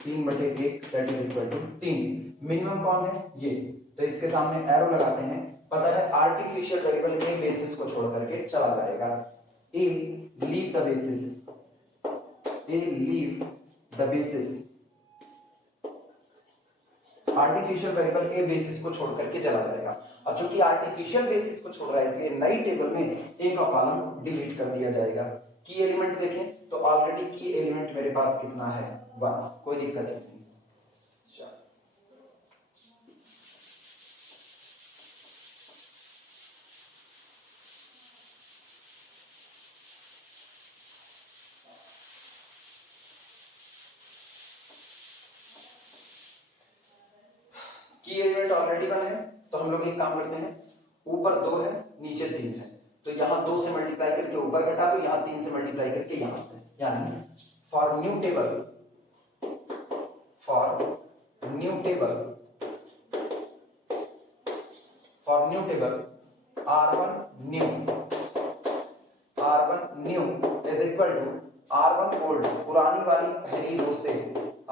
3/1 that is equal to 3। Minimum कौन है ये, तो इसके सामने एरो लगाते हैं, पता है आर्टिफिशियल वेरिएबल ए बेसिस को छोड़ करके चला जाएगा, A leave the basis, A leave the basis, artificial variable A basis को छोड़ करके चला जाएगा। और चूंकि आर्टिफिशियल बेसिस को छोड़ रहा है इसलिए नई टेबल में ए का कॉलम डिलीट कर दिया जाएगा। की एलिमेंट देखें तो ऑलरेडी की एलिमेंट मेरे पास कितना है 1, कोई दिक्कत नहीं। की एलिमेंट ऑलरेडी 1 है, तो हम लोग एक काम करते हैं, ऊपर 2 है नीचे 3 है, तो यहाँ 2 से मल्टीप्लाई करके ऊपर घटा दो, यहाँ 3 से मल्टीप्लाई करके यहाँ से, यानी for new table R1 new is equal to R1 old, पुरानी वाली पहली रो से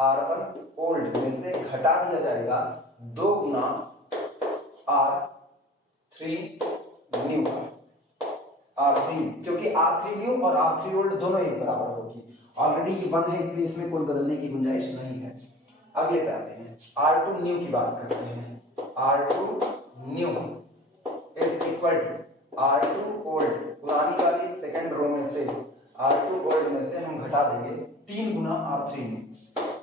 R1 ओल्ड में से घटा दिया जाएगा 2 गुना R3 न्यू, R3 क्योंकि R3 न्यू और R3 ओल्ड दोनों एक बराबर होगी, ऑलरेडी ये 1 है इसलिए इसमें कोई बदलने की गुंजाइश नहीं है। अगले पे आते हैं, R2 न्यू की बात करते हैं। R2 new is equal to R2 old, पुरानी वाली सेकंड रो में से R2 ओल्ड में से हम घटा देंगे 3 गुना R3 new,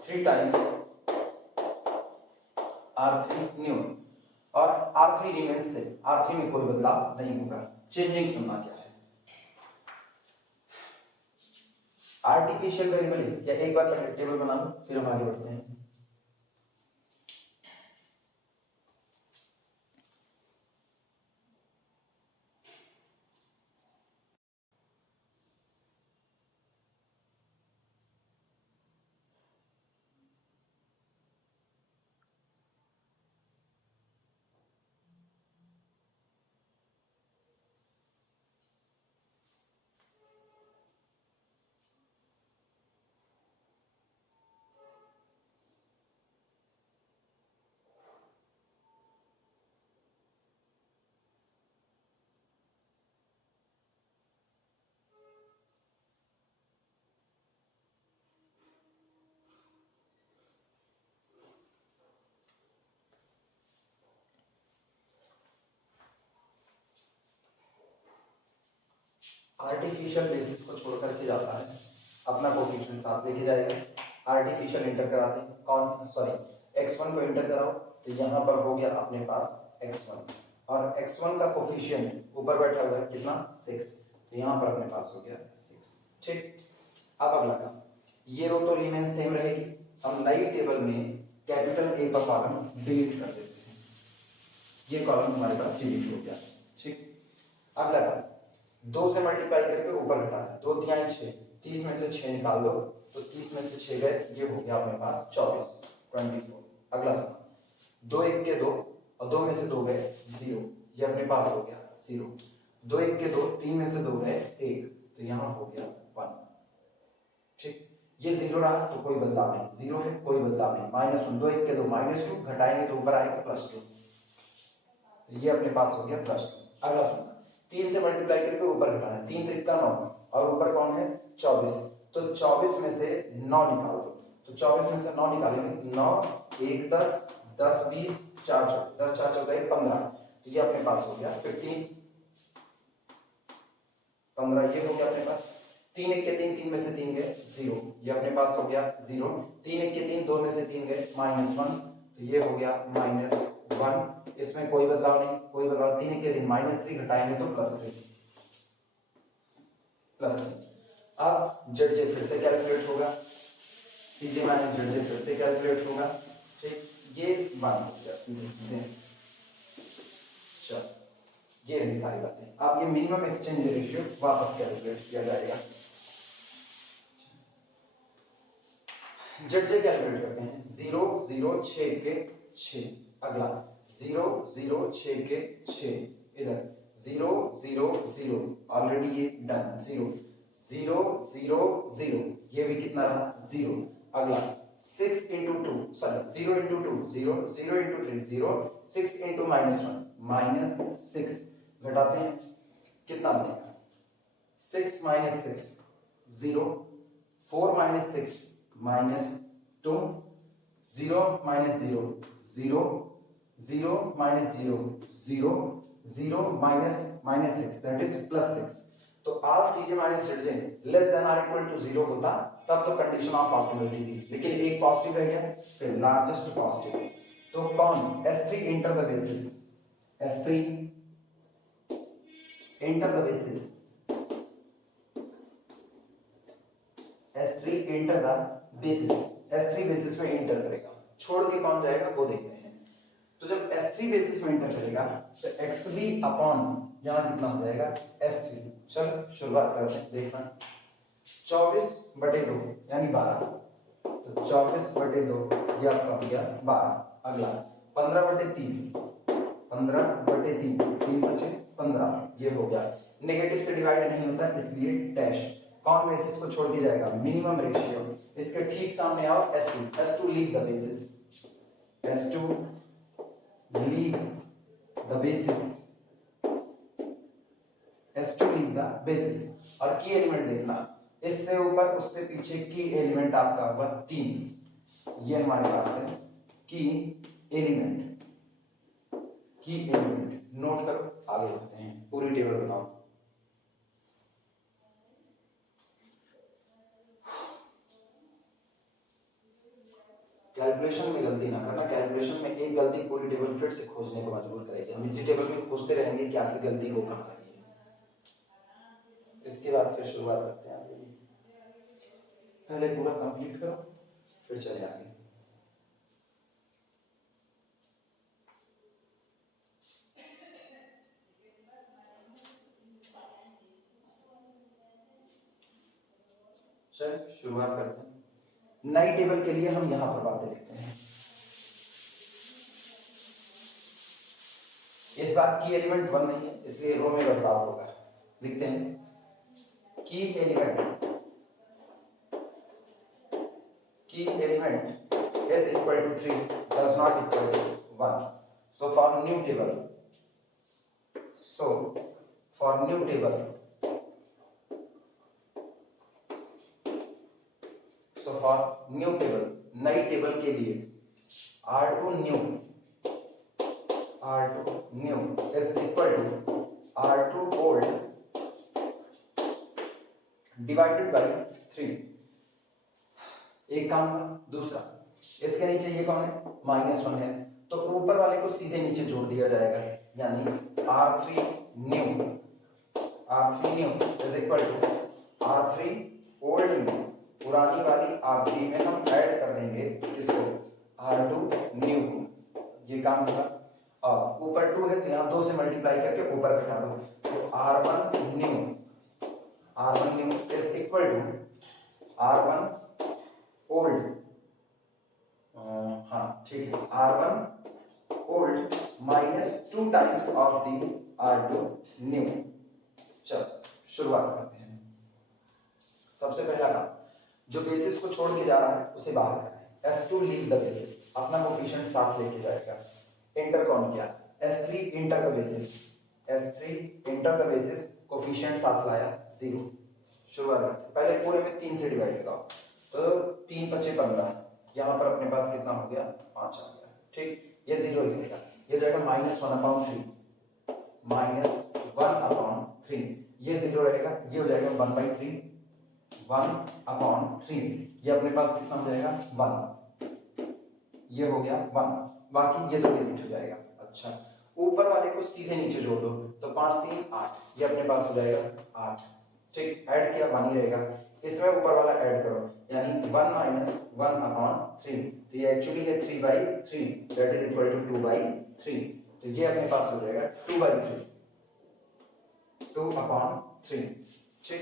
3 times R3 new, और R3 रिमेन्स से R3 में कोई बदलाव नहीं होगा। चेंजिंग सुनना क्या है, आर्टिफिशियल वेरिएबल है क्या? एक बार पहले टेबल बना लो फिर हम आगे बढ़ते हैं। आर्टिफिशियल बेसिस को छोड़ करके जाता है, अपना कोफिशिएंट साथ लेके जाएगा। आर्टिफिशियल इंटर कराते हैं, कौन सॉरी x1 को इंटर कराओ तो यहाँ पर हो गया अपने पास x1, और x1 का कोफिशिएंट ऊपर बैठा हुआ है कितना 6, तो यहाँ पर अपने पास हो गया 6। ठीक, अब अगला काम, ये रो तो रिमेन सेम रहेगी, हम नई टेबल में कैपिटल A का कॉलम डिलीट कर देते हैं, ये कॉलम हमारे पास डिलीट हो गया। ठीक, अगला काम 2 से मल्टीप्लाई करके ऊपर घटाना, 2 तिहाई 6, 30 में से 6 निकाल दो तो 30 में से 6 गए, ये हो गया अपने पास 24। अगला सवाल, 2 1 के 2 और 2 में से 2 गए 0, ये अपने पास हो गया 0। 2 1 के 2, 3 में से 2 गए 1, तो यहाँ हो गया 1। ठीक, ये 0 रहा तो कोई बदलाव नहीं, 0 है कोई बदलाव नहीं। -1, 2 1 के 2 -2, घटाएंगे तो ऊपर आएगा +2, तो ये अपने पास हो गया +2। अगला सुनना, 3 से मल्टीप्लाई करके ऊपर घटाना, 3 त्रिक का 9 और ऊपर कौन है 24, तो 24 में से 9 निकाल दो, तो 24 में से 9 निकालेंगे 9 1 10 10 20 4 10 4 14 15, तो ये अपने पास हो गया 15, 15 ये हो गया अपने पास। 3 1 के 3, 3 में से 3 गए 0, ये अपने पास हो गया 0। 3 1 के 3, 2 में से 3 गए -1, तो ये हो गया -1, इसमें कोई बदलाव नहीं, कोई बदलाव। 3 1 के 3 -3, घटाएंगे तो +3। अब ZJ फिर से कैलकुलेट होगा, CJ माइनस ZJ फिर से कैलकुलेट होगा। ठीक, ये बात हो गया सीधे। चलो, ये रही सारी बातें। अब ये मिनिमम एक्सचेंज रेशियो वापस कैलकुलेट किया जाएगा। ZJ कैलकुलेट करते हैं, 0 0 6 के 6, अगला 0 0 6 के 6, इधर 0 0 0, ऑलरेडी ये डन, 0 0 0 0, ये भी कितना रहा 0। अगला 6 into 2 sorry 0 into 2 0 0 into 3 0 6 into -1 -6, घटाते हैं कितना बनेगा 6 minus 6 0, 4 minus 6 -2, 0 minus 0 0, 0 minus 0 0, 0 minus 6 that is +6। तो all Cj minus Zj less than or equal to 0 होता तब तो कंडीशन ऑफ ऑप्टिमलिटी थी, लेकिन एक पॉजिटिव रह गया, फिर लार्जेस्ट पॉजिटिव, तो कौन S3 enter the basis, S3 enter the basis, S3 enter the basis, S3 basis में एंटर करेगा, छोड़ के कौन जाएगा वो देखते हैं। तो जब S3 बेसिस में एंटर करेगा तो XB अपॉन यहाँ कितना हो जाएगा S3। चल शुरुआत करते हैं, देखना 24/2 यानी 12, तो 24/2 ये आपका हो गया 12। अगला 15/3, 15/3, 3 बचे 15, ये हो गया। नेगेटिव से डिवाइड नहीं होता इसलिए डैश, कौन बेसिस को छोड़ के जाएगा मिनिमम रेशियो, इसके ठीक सामने आओ S2, S2 leave the basis, S2 leave the basis, S2 leave the basis. और की एलिमेंट देखना इससे ऊपर उससे पीछे की एलिमेंट आपका हुआ 3, ये हमारे पास है की एलिमेंट। नोट करो, आगे बढ़ते हैं, पूरी टेबल बनाओ। कैलकुलेशन में गलती ना करना, कैलकुलेशन में एक गलती पूरी टेबल फिर से खोजने को मजबूर करेगी। हम इसी टेबल में खोजते रहेंगे कि आखिर गलती को कहाँ लगी है। इसके बाद फिर शुरुआत करते हैं। पहले पूरा कंप्लीट करो फिर चले आगे। चल शुरुआत करते हैं। नई टेबल के लिए हम यहां पर बातें लिखते हैं। इस बार की एलिमेंट 1 नहीं है, इसलिए रो में बदलाव होगा। लिखते हैं की element is equal to 3 does not equal to 1. So for new table नई टेबल के लिए R2 new is equal to R2 old divided by 3। एक काम का। दूसरा, इसके नीचे ये कौन है? -1 है, तो ऊपर वाले को सीधे नीचे जोड़ दिया जाएगा, यानी R3 new is equal to R3 old new, पुरानी वाली R3 में हम ऐड कर देंगे किसको? R2 new को। ये काम होगा। और ऊपर 2 है तो यहाँ 2 से मल्टीप्लाई करके ऊपर घटा दो, तो R1 new is equal to R1 old, हाँ ठीक है, R1 old minus 2 times of the R2 new। चलो शुरुआत करते हैं। सबसे पहला काम, जो बेसिस को छोड़ के जा रहा है उसे बाहर करना है। S2 लीव द बेसिस, अपना कोफिशिएंट साथ लेके जाएगा। एंटर कौन किया? S3 enter the basis, coefficient साथ लाया 0। शुरुआत करते हैं। पहले पूरे में 3 से डिवाइड लगाओ, तो 3 × 5 = 15। यहाँ पर अपने पास कितना हो गया? 5 आ गया। ठीक, ये 0 लिखेगा, ये जाएगा -1/3, ये 0 रहेगा, ये हो जाएगा 1/3, 1/3, ये अपने पास कितना हो जाएगा? 1, ये हो गया 1, बाकी ये तो डिलीट हो जाएगा। अच्छा, ऊपर वाले को सीधे नीचे जोड़ दो, तो 5 3 8, ये अपने पास हो जाएगा 8। ठीक, ऐड किया 1 ही रहेगा, इसमें ऊपर वाला ऐड करो, यानी 1 - 1/3, तो ये एक्चुअली है 3/3, दैट इज इक्वल टू 2/3, तो ये अपने पास हो जाएगा 2/3। ठीक,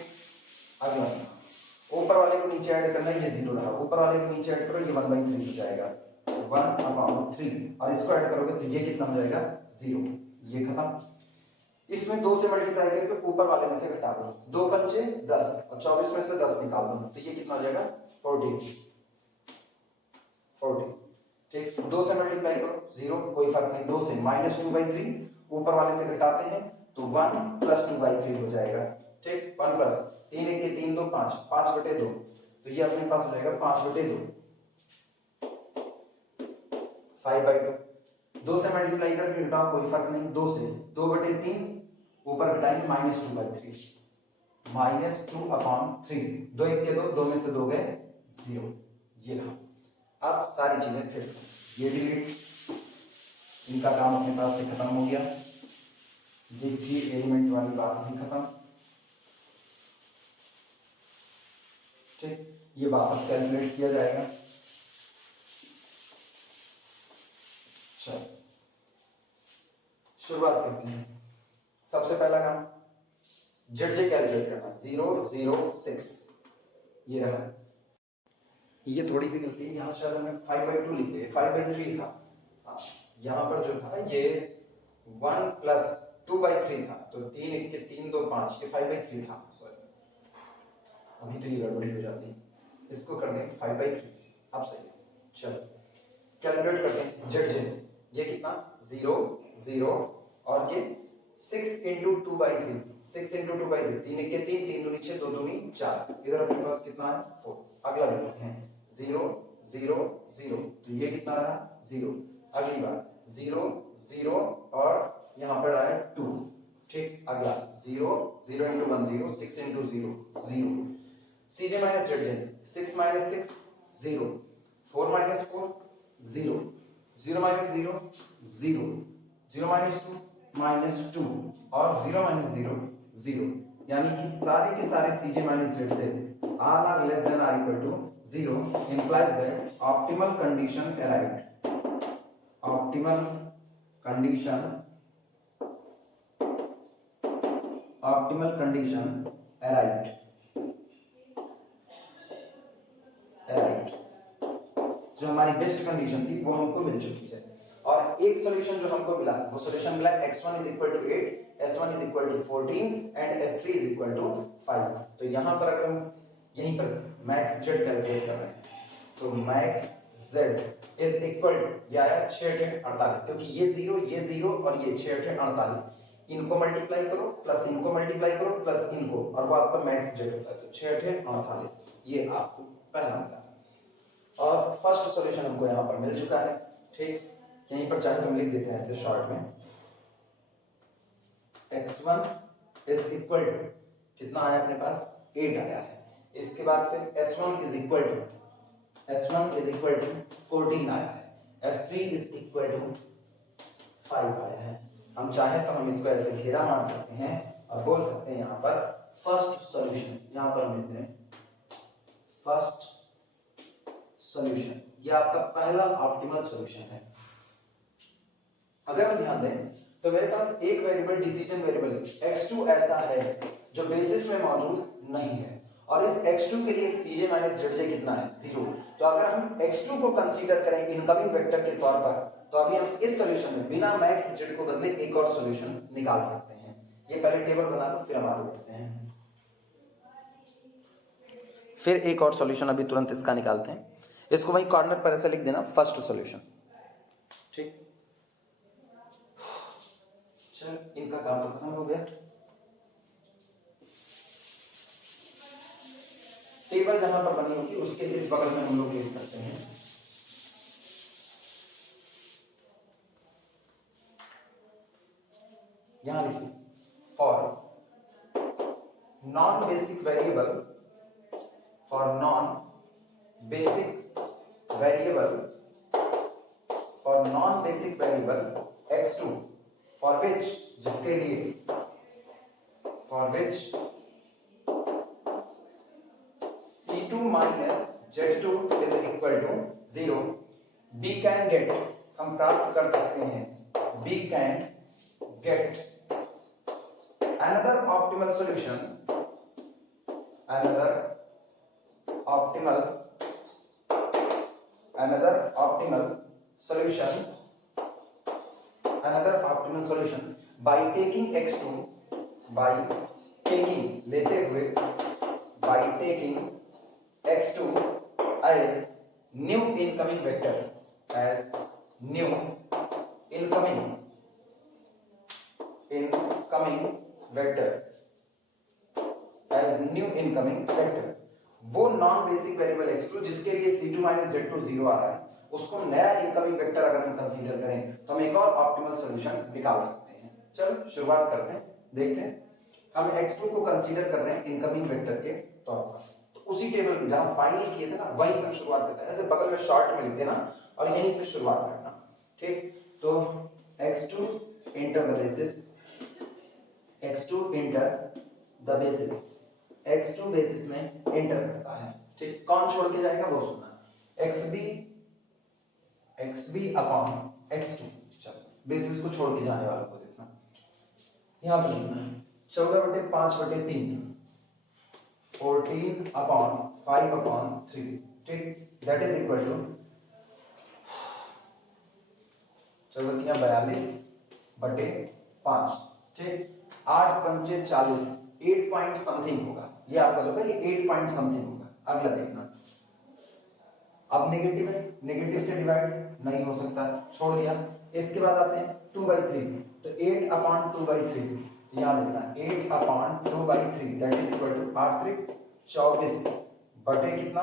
अगला ऊपर वाले को नीचे ऐड करना है, ये 0 रहा, ऊपर वाले को नीचे ऐड करो, ये 1/3 हो जाएगा, 1/3, और इसको ऐड करोगे तो ये कितना हो जाएगा? 0, ये खत्म। इसमें 2 से मल्टीप्लाई करके ऊपर वाले में से घटा दो, 2 × 5 = 10, और 24 में से 10 निकाल दो, तो ये कितना हो जाएगा? 40। ठीक, 2 से मल्टीप्लाई करो 0, कोई फर्क नहीं, 2 से -2/3 ऊपर वाले से घटाते हैं तो 1 + 2/3 हो जाएगा। ठीक, 1 + 3 1 के 3 2 5, 5/2, तो ये अपने पास हो जाएगा 5/2, 5/2। 2 से मल्टीप्लाई करके घटाओ, कोई फर्क नहीं, 2 से 2/3 ऊपर घटाएंगे -2/3, -2/3, 2 1 के 2, 2 में से 2 गए 0, ये रहा। अब सारी चीजें फिर से, ये डिलीट, इनका काम अपने पास से खत्म हो गया, ये थी एलिमेंट वाली बात भी खत्म। ठीक, ये वापस कैलकुलेट किया जाएगा। चलो शुरुआत करते हैं। सबसे पहला काम ZJ कैलकुलेट करना, 0 0 6, ये रहा। ये थोड़ी सी गलती है, यहाँ शायद हमें 5/2 लिख दिए, 5/3 था। हाँ, यहाँ पर जो था ये 1 + 2/3 था, तो 3 1 के 3 2 5, ये 5/3 था, सॉरी, अभी तो ये गड़बड़ी हो जाती है, इसको कर दें 5/3, अब सही है। चलो कैलकुलेट करते हैं ZJ, ये कितना? 0 0, और ये 6 इंटू 2/3, 6 इंटू 2/3, 3 के 3, 3 दूनी 6, 2 दूनी 4, इधर अपने पास कितना है 4। अगला देखते हैं 0 0 0, तो ये कितना रहा 0। अगली बार 0 0 और यहाँ पर आया 2, ठीक। अगला 0 0 into 1 0, 6 into 0 0, cj minus zj, 6 minus 6 0, 4 minus 4 0, 0 minus 0 0, 0 minus 2 -2 और 0 माइनस 0 0, यानी कि सारे के सारे cj minus zj all are less than or equal to 0 implies that optimal condition arrived, optimal condition arrived, जो हमारी बेस्ट कंडीशन थी वो हमको मिल चुकी है। और एक सॉल्यूशन जो हमको मिला वो सॉल्यूशन मिला x1 is equal to 8, s1 is equal to 14 and s3 is equal to 5। तो यहाँ पर अगर हम यहीं पर मैक्स z कैलकुलेट कर रहे हैं तो max z is equal to या 6/48, क्योंकि ये 0 और ये 6/48, इनको मल्टीप्लाई करो प्लस इनको मल्टीप्लाई करो प्लस इनको, और वो आपका मैक्स z होता है। तो 6/48 ये आपको पहला मिला। और फर्स्ट सॉल्यूशन हमको यहाँ पर मिल चुका है, ठीक। यहीं पर चाहे तो हम लिख देते हैं ऐसे शॉर्ट में, x1 इज इक्वल टू कितना आया अपने पास 8 आया है। इसके बाद फिर s1 इज इक्वल टू 14 आया है, s3 इज इक्वल टू 5 आया है। हम चाहे तो हम इसको ऐसे घेरा मार सकते हैं और बोल सकते हैं यहाँ पर फर्स्ट सॉल्यूशन, यहाँ पर हम लिखते हैं फर्स्ट सॉल्यूशन, ये आपका पहला ऑप्टिमल सॉल्यूशन है। अगर हम ध्यान दें तो मेरे पास एक वेरिएबल डिसीजन वेरिएबल x2 ऐसा है जो बेसिस में मौजूद नहीं है, और इस x2 के लिए cj माइनस zj कितना है 0। तो अगर हम x2 को कंसीडर करें इनकमिंग वेक्टर के तौर पर, तो अभी हम इस सॉल्यूशन में बिना मैक्स z को बदले एक और सॉल्यूशन निकाल सकते हैं। ये पहले टेबल बना लो फिर हम आगे बढ़ते हैं। फिर एक और सॉल्यूशन अभी तुरंत इसका निकालते हैं। इसको वही कॉर्नर पर ऐसे लिख देना फर्स्ट सॉल्यूशन, ठीक। चल इनका काम तो खत्म हो गया। टेबल जहां पर बनी होगी उसके इस बगल में हम लोग लिख सकते हैं यहां लिखिए for non basic variable, for non basic variable, for non basic variable x2 for which, जिसके लिए, for which c2 minus z2 is equal to 0, we can get, हम प्राप्त कर सकते हैं, we can get another optimal solution, another optimal solution by taking x2, by taking लेते हुए, by taking x2 as new incoming vector, as new incoming vector, as new incoming vector। वो non basic variable x2 जिसके लिए c2 minus z2 0 आ रहा है, उसको नया incoming vector अगर हम कंसीडर करें तो हम एक और ऑप्टिमल सॉल्यूशन निकाल सकते हैं। चलो शुरुआत करते हैं, देखते हैं। हम x2 को कंसीडर कर रहे हैं इनकमिंग वेक्टर के तौर पर, तो उसी टेबल में जहां फाइनल किए थे ना वहीं से हम शुरुआत करते हैं। ऐसे बगल में शॉर्ट में लिख देना और यहीं से शुरुआत करना, ठीक। तो x2 enter the basis, x2 enter the basis, x2 basis में इंटर करता है, ठीक। कौन छोड़ के जाएगा वो सुनना, xb अपॉन x2। चलो बेसिस को छोड़ के जाने वाला को देखना, यहां पर लिखना है 14/5/3, 14 अपॉन 5/3, ठीक। दैट इज इक्वल टू 42/5, ठीक। 8 पंचे 40, 8 पॉइंट समथिंग होगा ये आपका जो है, ये 8 पॉइंट समथिंग होगा। अगला देखना अब नेगेटिव है, नेगेटिव से डिवाइड नहीं हो सकता, छोड़ दिया। इसके बाद आते हैं 2/3, तो 8/2/3, तो यहाँ लिखना 8/2/3 दैट इज इक्वल टू 8 3 24 बटे कितना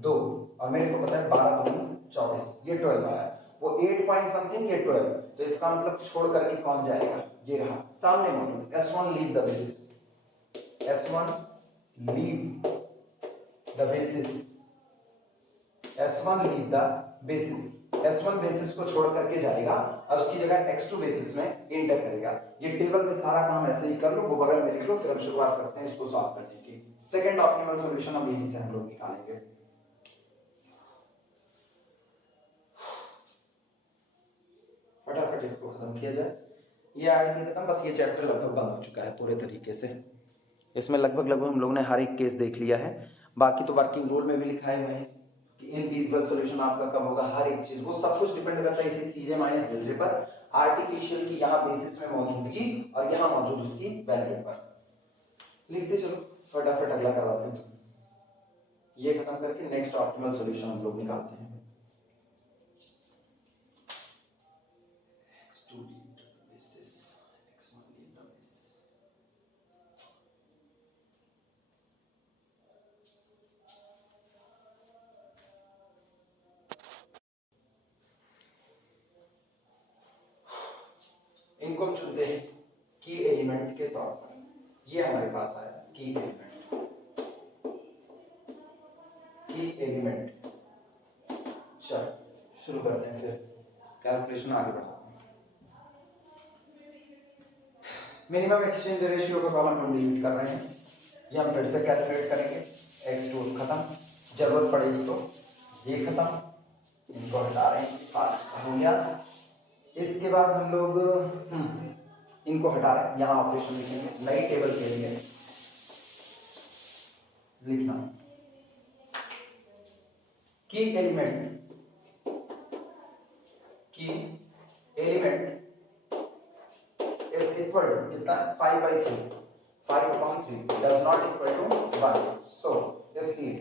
2, और मेरे को पता है 12 दूनी 24, ये 12 आया। वो 8 पॉइंट समथिंग, ये 12, तो इसका मतलब छोड़ करके कौन जाएगा, ये रहा सामने मौजूद S1 leave the basis, S1 leave the basis, S1 leave the basis, S1 basis को छोड़ करके जाएगा और उसकी जगह X2 बेसिस में इंटर करेगा। ये टेबल में सारा काम ऐसे ही कर लो, वो बगल में लिख लो, फिर हम शुरुआत करते हैं इसको सॉल्व करने की। सेकंड ऑप्टिमल सॉल्यूशन अब यहीं से हम लोग निकालेंगे। फटाफट इसको खत्म किया जाए, ये आर्टिकल खत्म, बस ये चैप्टर लगभग बंद हो चुका है पूरे तरीके से। इसमें लगभग हम लोगों ने हर एक केस देख लिया है, बाकी तो वर्किंग रूल में भी लिखाए हुए हैं कि इनफीजिबल सॉल्यूशन आपका कब होगा, हर एक चीज, वो सब कुछ डिपेंड करता है इसी सीजे माइनस जेजे पर, आर्टिफिशियल की यहाँ बेसिस में मौजूदगी और यहाँ मौजूद उसकी वैल्यू पर। लिखते चलो, फटाफट अगला करवाते हैं। ये खत्म करके नेक्स्ट ऑप्टिमल सॉल्यूशन हम लोग निकालते हैं। इनको हम चुनते हैं की एलिमेंट के तौर पर, ये हमारे पास आया की एलिमेंट, की एलिमेंट। चल शुरू करते हैं, फिर कैलकुलेशन आगे बढ़ाते हैं। मिनिमम एक्सचेंज रेशियो का कॉलम हम डिलीट कर रहे हैं, ये हम फिर से कैलकुलेट करेंगे। x2 खत्म, जरूरत पड़ेगी तो ये खत्म, इनको हटा रहे हैं, 7 हो गया। इसके बाद हम लोग इनको हटा रहे हैं, यहाँ ऑपरेशन लिखेंगे, नई टेबल के लिए लिखना की एलिमेंट, की एलिमेंट इज इक्वल टू कितना, 5/3, 5/3 डज नॉट इक्वल टू 1, सो इसलिए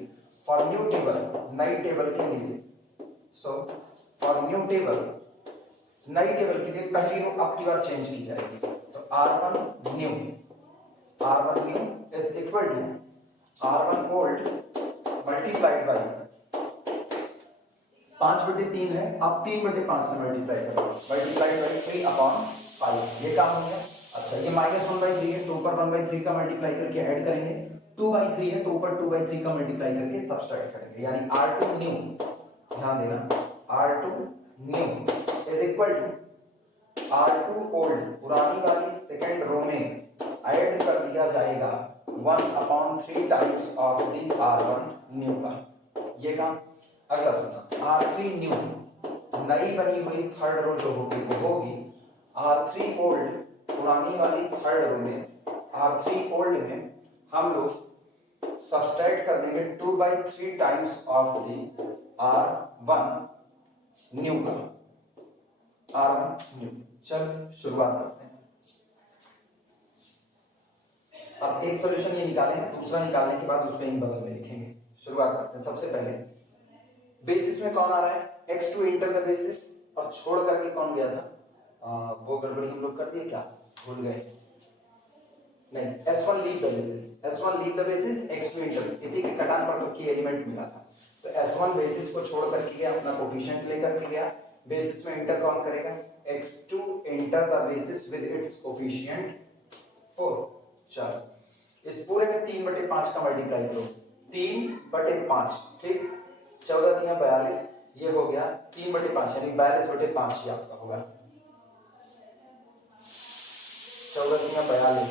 फॉर न्यू टेबल, नई टेबल के लिए, सो फॉर न्यू टेबल, नई टेबल के लिए पहली रो अब की बार चेंज की जाएगी, तो R1 new, R1 new is equal to R1 old multiplied by 5/3 है, अब 3/5 से मल्टीप्लाई करो, मल्टीप्लाइड बाय 3/5, ये काम हो गया। अच्छा ये -1/3 है, तो ऊपर 1/3 का मल्टीप्लाई करके ऐड करेंगे, 2/3 है तो ऊपर 2/3 का मल्टीप्लाई करके सब्सट्रैक्ट करेंगे, यानी R2 न्यू, ध्यान देना R2 new is equal to R2 old, पुरानी वाली सेकंड रो में ऐड कर दिया जाएगा 1/3 times of the R1 new का, ये काम। अगला सुनना, R3 न्यू, नई बनी हुई थर्ड रो जो होगी वो होगी R3 ओल्ड, पुरानी वाली थर्ड रो में, R3 ओल्ड में हम लोग सब्सट्रैक्ट कर देंगे 2/3 times of the R1 new का, R1 न्यू। चल शुरुआत करते हैं। अब एक सॉल्यूशन ये निकालें, दूसरा निकालने के बाद उसको इन बगल में लिखेंगे। शुरुआत करते हैं। सबसे पहले बेसिस में कौन आ रहा है, x2 इंटर द बेसिस, और छोड़ करके कौन गया था, वो गड़बड़ी हम लोग कर दिए क्या, भूल गए, नहीं, S1 leave the basis, S1 leave the basis, x2 inter, इसी के कटान पर तो की एलिमेंट मिला था, तो S1 बेसिस को छोड़ करके गया, अपना कोफिशिएंट लेकर के गया, बेसिस में इंटर कौन करेगा, x2 enter the basis with its coefficient 4। चल इस पूरे में 3/5 का मल्टीप्लाई करो, 3/5, ठीक, 14 3 42, ये हो गया 3/5 यानी 42/5 ही आपका होगा, 14 3 42,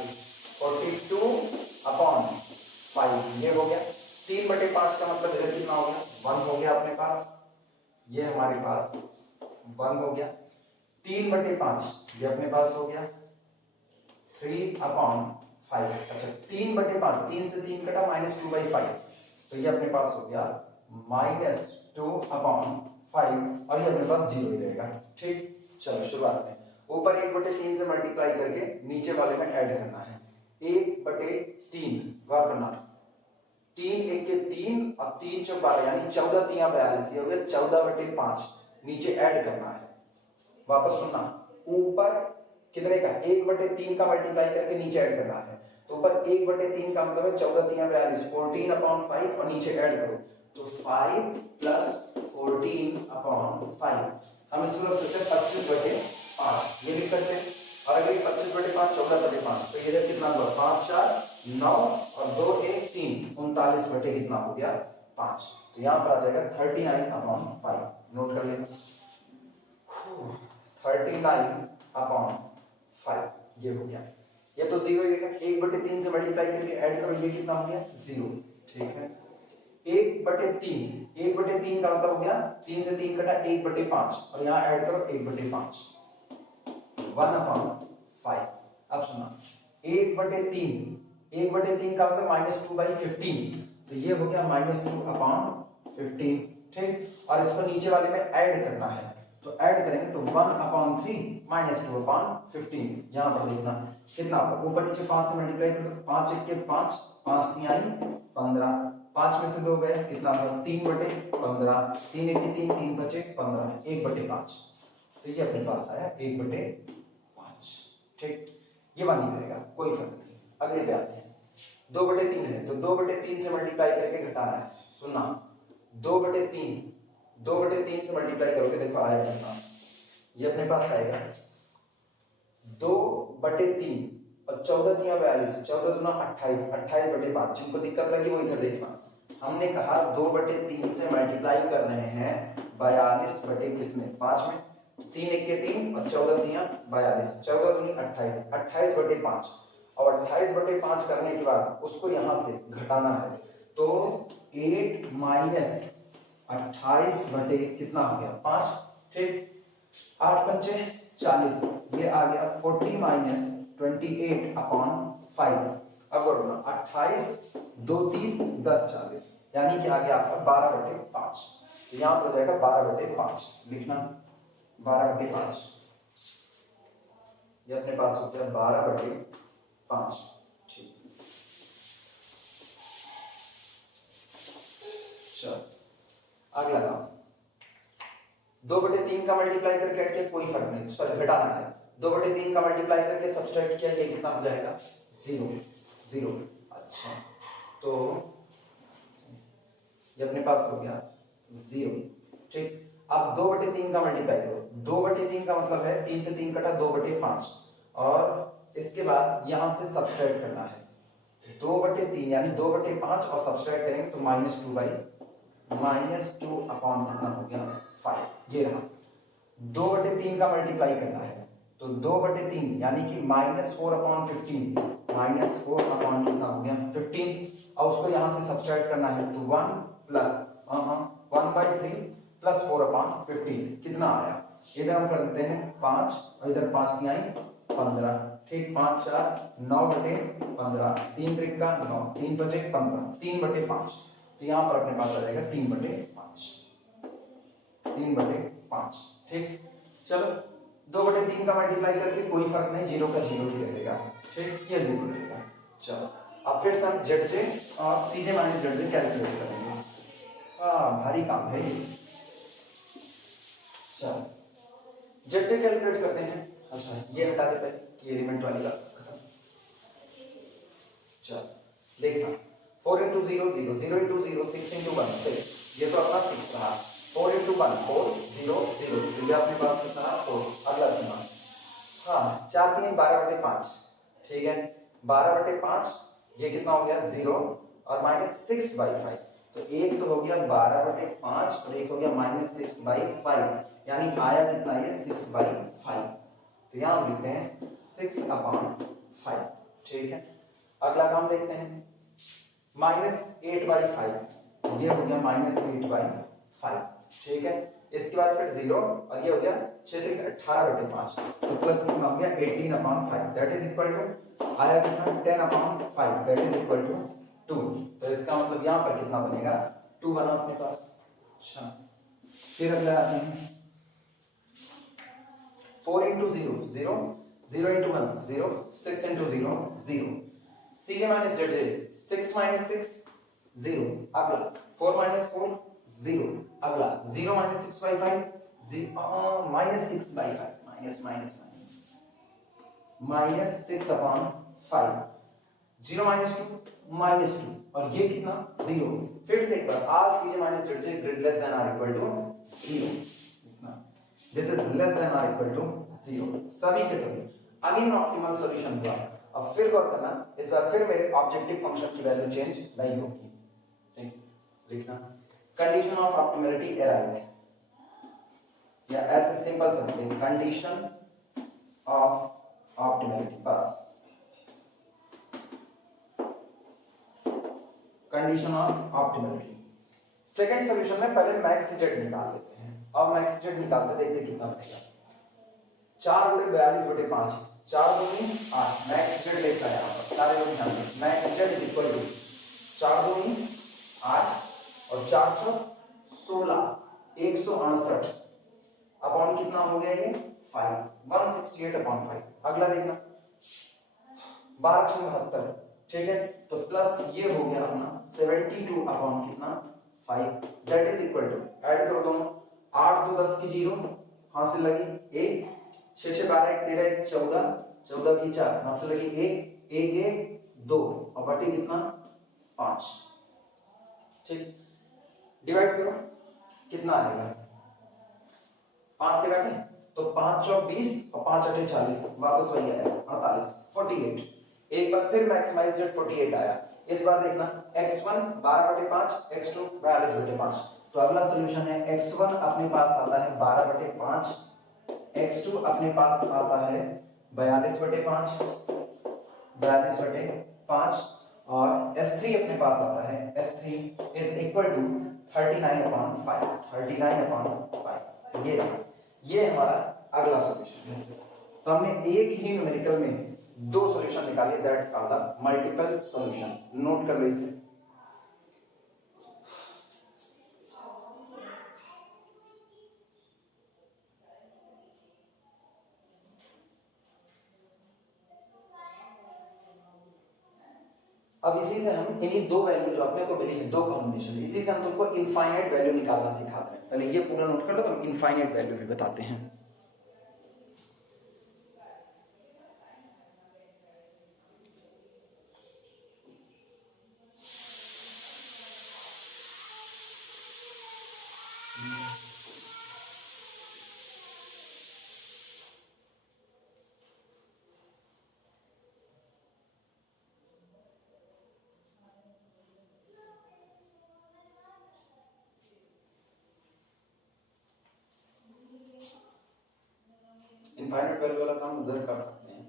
42/5, ये हो गया 3/5 का मतलब इधर कितना हो गया, 1 हो गया अपने पास, ये हमारे पास 1 हो गया, 3/5 ये अपने पास हो गया 3/5। अच्छा 3/5, 3 से 3 कटा -2/5, तो ये अपने पास हो गया -2/5, और ये अपने पास 0 ही रहेगा, ठीक। चलो शुरुआत में ऊपर 1/3 से मल्टीप्लाई करके नीचे वाले में ऐड करना है, 1/3, गौर करना, 3 1 के 3 और 3 चौक 12 यानी 14 3 42, ये हो गया 14/5। नीचे ऐड करना है, वापस सुनना, ऊपर कितने का 1/3 का मल्टीप्लाई करके नीचे ऐड करना है। तो ऊपर 1/3 का मतलब है 14 3 42, 14/5 और नीचे ऐड करो तो 5 + 14/5। हम इसको लिख सकते हैं 25/5, ये लिख सकते हैं। और अगर 25/5 14/5 तो ये कितना हुआ 5 4 9 और 2 1 3 39 बटे कितना हो गया 5। तो यहाँ पर आ जाएगा 39/5। नोट कर लेना 39/5, ये हो गया। ये तो 0 ही है, 1/3 से मल्टीप्लाई करके ऐड करो, ये कितना हो गया 0। ठीक है, 1/3, 1/3 का मतलब हो गया 3 से 3 कटा 1/5 और यहाँ ऐड करो 1/5, 1/5। अब सुना 1/3, 1/3 का मतलब -2/15, तो ये हो गया -2/15। ठीक, और इसको नीचे वाले में ऐड करना है, तो ऐड करेंगे तो 1/3 -2/15। यहाँ पर देखना कितना होगा, ऊपर नीचे 5 से मल्टीप्लाई करो, 5 1 के 5, 5 3 आई 15, 5 में से 2 गए कितना होगा 3/15, 3 1 के 3, 3 बचे 15, 1/5। तो ये अपने पास आया 1/5। ठीक, ये मान रहेगा, कोई फर्क नहीं। अगले पे आते हैं, 2/3 है तो 2/3 से मल्टीप्लाई करके घटाना है। सुनना 2/3 से मल्टीप्लाई करोगे, देखो आएगा कितना, ये अपने पास आएगा 2/3 और 14 3 42, 14 दूना 28, 28/5। जिनको दिक्कत लगी वो इधर देखना, हमने कहा 2/3 से मल्टीप्लाई कर रहे हैं 42 बटे किसमें 5 में, 3 1 के 3 और 14 3 42, 14 दूनी 28, 28/5। और 28/5 करने के बाद उसको यहाँ से घटाना है, तो 8 - 28 बटे कितना हो गया 5। ठीक, 8 पंचे 40, ये आ गया 40 - 28/5। अब बोलो 28 2 30 10 40, यानी कि आ गया आपका 12/5। तो यहाँ पर हो जाएगा 12/5, लिखना 12/5, ये अपने पास हो गया 12/5। ठीक, चलो अगला काम, 2/3 का मल्टीप्लाई करके ऐड किया, कोई फर्क नहीं, सॉरी घटाना है। 2/3 का मल्टीप्लाई करके सब्सट्रैक्ट किया, ये कितना हो जाएगा 0। अच्छा, तो ये अपने पास हो गया 0। ठीक, अब 2/3 का मल्टीप्लाई करो, 2/3 का मतलब है 3 से 3 कटा 2/5 और इसके बाद यहां से सब्सट्रैक्ट करना है 2/3 यानी 2/5 और सब्सट्रैक्ट करेंगे तो -2 अपॉन कितना हो गया 5। ये रहा 2/3 का मल्टीप्लाई करना है, तो 2/3 यानी कि -4/15, -4 अपॉन कितना हो गया 15, और उसको यहां से सब्सट्रैक्ट करना है तो 1 + 1/3 + 4/15 कितना आया, इधर हम कर देते हैं 5 और इधर 5 की आई 15। ठीक, 5 4 9/15, 3 3 का 9, 3 बचे 15, 3/5। तो यहाँ पर अपने पास आ जाएगा 3/5, 3/5। ठीक, चलो 2/3 का मल्टीप्लाई करके कोई फर्क नहीं, 0 का 0 ही रहेगा। ठीक, ये 0 रहेगा। चलो अब फिर से हम ZJ और CJ - ZJ कैलकुलेट करेंगे। भारी काम है ये। चलो ZJ कैलकुलेट करते हैं। अच्छा, ये हटा देते हैं, ये एलिमेंट वाली बात खत्म। चलो देखना 4 × 0 0, 0 × 0 6 × 1 6, ये तो अपना 6 रहा। 4 × 1 4 0 0, ये अपने पास कितना रहा 4। अगला सुना, हाँ 4 3 12/5। ठीक है, 12/5 ये कितना हो गया 0 और -6/5, तो एक तो हो गया 12/5 और एक हो गया -6/5, यानी आया कितना ये 6/5। तो यहाँ हम लिखते हैं 6/5। ठीक है, अगला काम देखते हैं -8/5, ये हो गया -8/5। ठीक है, इसके बाद फिर 0 और ये हो गया 6 × 18/5, तो प्लस कितना हो गया 18/5, दैट इज इक्वल टू आया कितना 10/5, दैट इज इक्वल टू 2। तो इसका मतलब यहाँ पर कितना बनेगा 2 बना अपने पास। अच्छा, फिर अगला आते हैं 4 × 0 0, 0 × 1 0, 6 × 0 0, CJ - ZJ 6 - 6 0, अगला 4 माइनस 4 0, अगला 0 minus 6 by 5 minus 6 by 5 minus minus minus 6 upon 5, 0 minus 2 minus 2, और ये कितना 0। फिर से एक बार or CJ minus Z J greater less than or equal to 0, this is less than or equal to 0, सभी के सभी अगेन ऑप्टिमल सॉल्यूशन हुआ। अब फिर गौर करना, इस बार फिर मेरे ऑब्जेक्टिव फंक्शन की वैल्यू चेंज नहीं होगी, ठीक, लिखना कंडीशन ऑफ ऑप्टिमलिटी अराइव्ड, या ऐसे सिंपल समझिए कंडीशन ऑफ ऑप्टिमलिटी, बस condition of optimality. Second solution में पहले मैक्स जेड निकाल लेते हैं, अब मैक्स जेड निकालते देखते कितना बनेगा, 4 बटे 42 बटे 5, 4 दूनी 8, मैक्स जेड लेता है यहाँ पर, सारे लोग ध्यान दें, max z is equal to 4 दूनी 8 और 4 चौक 16, 168 अपॉन कितना हो गया ये 5, 168 अपॉन 5। अगला देखना 12 6 72, ठीक है, तो प्लस ये हो गया अपना 72 अपॉन कितना 5, that is equal to, add करो दोनों, 8 2 10 की 0, हाथ से लगी 1, 6 6 12 1 13 1 14, 14 की 4, हाथ से लगी 1 1 1 2 और बटे कितना 5, ठीक, डिवाइड करो कितना आएगा, 5 से काटें तो 5 चौक 20 और 5 अठे 40, वापस वही आएगा 48 48। एक बार फिर मैक्सिमाइज जेड 48 आया, इस बार देखना x1 12 बटे 5, x2 42 बटे 5, तो अगला सॉल्यूशन है x1 अपने पास आता है 12 बटे 5, x2 अपने पास आता है 42 बटे 5, 42 बटे 5, और s3 अपने पास आता है s3 is equal to 39 upon 5, 39 upon 5। ये हमारा अगला सॉल्यूशन है। तो हमने एक ही न्यूमेरिकल में 2 सॉल्यूशन निकाले, that's called the multiple solution. Note कर लो इसे। अब इसी से हम इन्हीं 2 वैल्यू जो अपने को मिली है, 2 कॉम्बिनेशन, इसी से हम तुमको इनफाइनाइट वैल्यू निकालना सिखाते हैं। पहले ये पूरा नोट कर लो, तो हम इनफाइनाइट वैल्यू भी बताते हैं। इनफाइनाइट वैल्यू वाला काम उधर कर सकते हैं।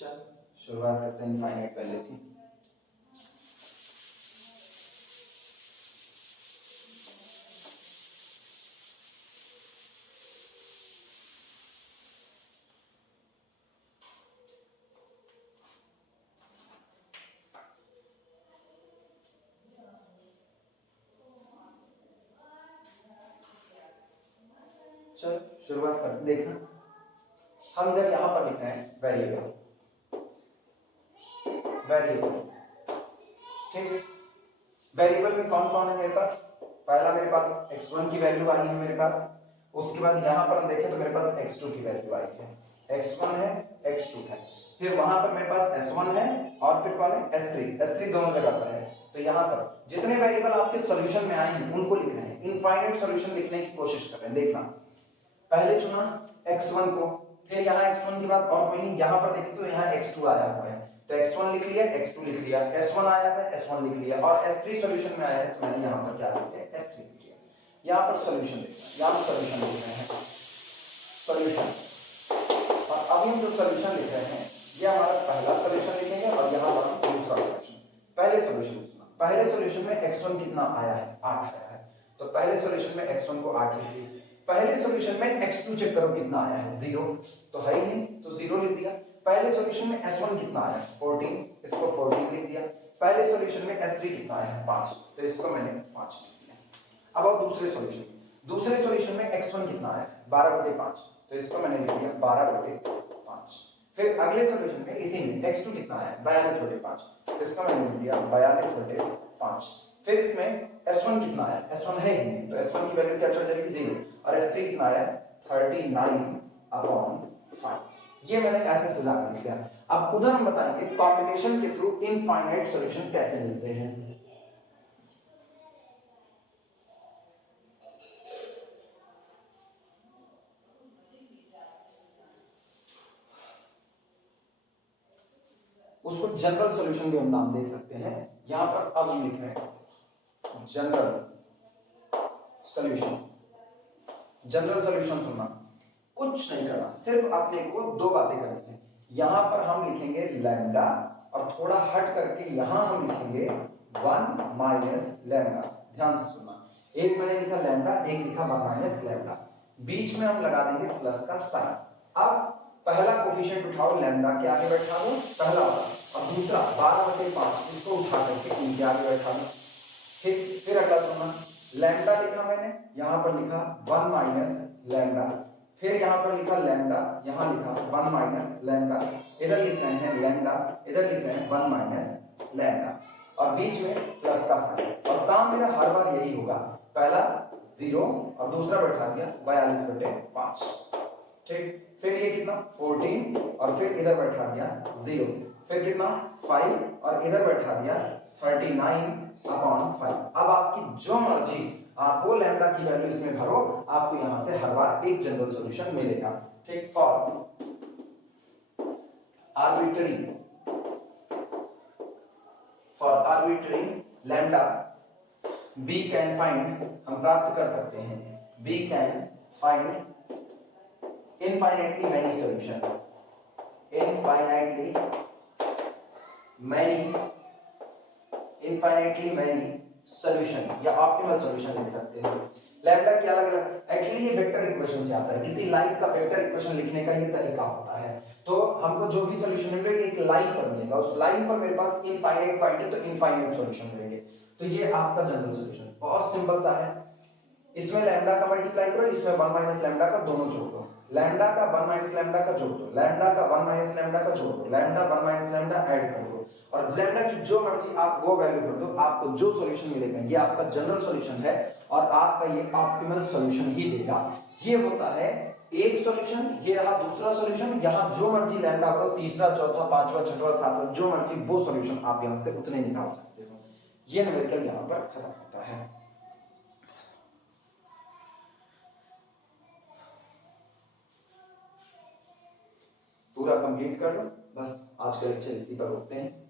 चल शुरुआत करते हैं इनफाइनाइट वैल्यू की। चल शुरुआत करते, देखना हम इधर यहां पर लिख रहे हैं वेरिएबल, ठीक है। वेरिएबल में कौन कौन है मेरे पास, पहला मेरे पास x1 की वैल्यू आई है मेरे पास, उसके बाद यहां पर हम देखें तो मेरे पास x2 की वैल्यू आई है, x1 है x2 है, फिर वहां पर मेरे पास s1 है और फिर कौन है s3 दोनों जगह पर है। तो यहाँ पर जितने वेरिएबल आपके सॉल्यूशन में आए हैं उनको लिख रहे हैं, इनफाइनाइट सॉल्यूशन लिखने की कोशिश कर रहे हैं। देखना पहले चुना x1 को, फिर यहाँ x1 के बाद और कोई नहीं, यहाँ पर देखें तो यहाँ x2 आया हुआ है, तो x1 लिख लिया, x2 लिख लिया, s1 आया था s1 लिख लिया, और s3 सॉल्यूशन में आया है तो मैंने यहाँ पर क्या लिख दिया s3 लिख लिया। यहाँ पर सॉल्यूशन लिखना, यहाँ पर सॉल्यूशन लिख रहे हैं सॉल्यूशन, और अभी हम जो सॉल्यूशन लिख रहे हैं ये हमारा पहला सॉल्यूशन लिखेंगे और यहाँ पर हम दूसरा सॉल्यूशन। पहले सॉल्यूशन सुना, पहले सॉल्यूशन में x1 कितना आया है 8 आया है, तो पहले सॉल्यूशन में x1 को 8 लिख लिया। पहले सॉल्यूशन में x2 चेक करो कितना आया है 0, तो है ही नहीं तो 0 लिख दिया। पहले सॉल्यूशन में s1 कितना आया है 14, इसको 14 लिख दिया। पहले सॉल्यूशन में s3 कितना आया है 5, तो इसको मैंने 5 लिख दिया। अब दूसरे सॉल्यूशन में x1 कितना आया है 12/5, तो इसको मैंने लिख दिया 12/5। फिर अगले सॉल्यूशन में इसी में x2 कितना आया 42/5, इसका मैंने लिख दिया 42/5। फिर इसमें s1 कितना आया, s1 है ही नहीं तो s1 की वैल्यू क्या चल जाएगी 0, और s3 कितना आया 39/5। ये मैंने ऐसे सजा कर लिया। अब उधर हम बताएंगे कॉम्बिनेशन के थ्रू इनफाइनाइट सॉल्यूशन कैसे मिलते हैं। उसको जनरल सॉल्यूशन भी हम नाम दे सकते हैं। यहां पर अब हम लिख रहे हैं जनरल सॉल्यूशन। जनरल सॉल्यूशन सुनना, कुछ नहीं करना, सिर्फ आपने को दो बातें करनी है। यहां पर हम लिखेंगे लैम्डा और थोड़ा हट करके यहां हम लिखेंगे 1 माइनस लैम्डा। ध्यान से सुनना, एक मैंने लिखा लैम्डा, एक लिखा 1 माइनस लैम्डा, बीच में हम लगा देंगे प्लस का साइन। अब पहला कोफिशिएंट उठाओ, लैम्डा के आगे बैठा दो पहला वाला, और दूसरा 12/5 इसको उठा करके इनके आगे बैठा दो। ठीक, फिर अगला सुनना, लैम्डा लिखा मैंने, यहां पर लिखा 1 माइनस लैम्डा, फिर यहां पर लिखा लैम्डा, यहां लिखा 1 माइनस लैम्डा, इधर लिख रहे हैं लैम्डा, इधर लिख रहे हैं 1 माइनस लैम्डा, और बीच में प्लस का साइन। और काम मेरा हर बार यही होगा, पहला 0 और दूसरा बैठा दिया 42/5। ठीक, फिर ये कितना 14 और फिर इधर बैठा दिया 0, फिर कितना 5 और इधर बैठा दिया 39/5। अब आपकी जो मर्जी आप वो लैम्डा की वैल्यू इसमें भरो, आपको यहां से हर बार एक जनरल सॉल्यूशन मिलेगा। ठीक, for arbitrary lambda we can find, हम प्राप्त कर सकते हैं we can find infinitely many solution, infinitely many solution या ऑप्टिमल सॉल्यूशन लिख सकते हैं। लैम्डा की अलग अलग, एक्चुअली ये वेक्टर इक्वेशन से आता है, किसी लाइन का वेक्टर इक्वेशन लिखने का ये तरीका होता है। तो हमको जो भी सॉल्यूशन मिलेगा एक लाइन पर मिलेगा, उस लाइन पर मेरे पास इनफाइनाइट पॉइंट है तो इनफाइनाइट सॉल्यूशन मिलेंगे। तो ये आपका जनरल सॉल्यूशन बहुत सिंपल सा है। इसमें लैम्डा का मल्टीप्लाई करो, इसमें 1 माइनस लैम्डा का दोनों जोड़ दो, लैम्डा का 1 माइनस लैम्डा का जोड़ दो, लैम्डा का 1 माइनस लैम्डा का जोड़ दो, लैम्डा 1 माइनस लैम्डा ऐड कर दो, और लैम्डा की जो मर्जी आप वो वैल्यू कर दो, आपको जो सॉल्यूशन मिलेगा ये आपका जनरल सॉल्यूशन है, और आपका ये ऑप्टिमल सॉल्यूशन ही देगा। ये होता है एक सॉल्यूशन, ये रहा दूसरा सॉल्यूशन। यहां जो मर्जी लैम्डा करो, तीसरा चौथा पांचवा छठवां सातवां जो मर्जी वो सॉल्यूशन आप यहां से उतने निकाल सकते हो। ये न्यूमेरिकल यहां पर खत्म होता है। पूरा कंप्लीट कर लो, बस आज का लेक्चर इसी पर रोकते हैं।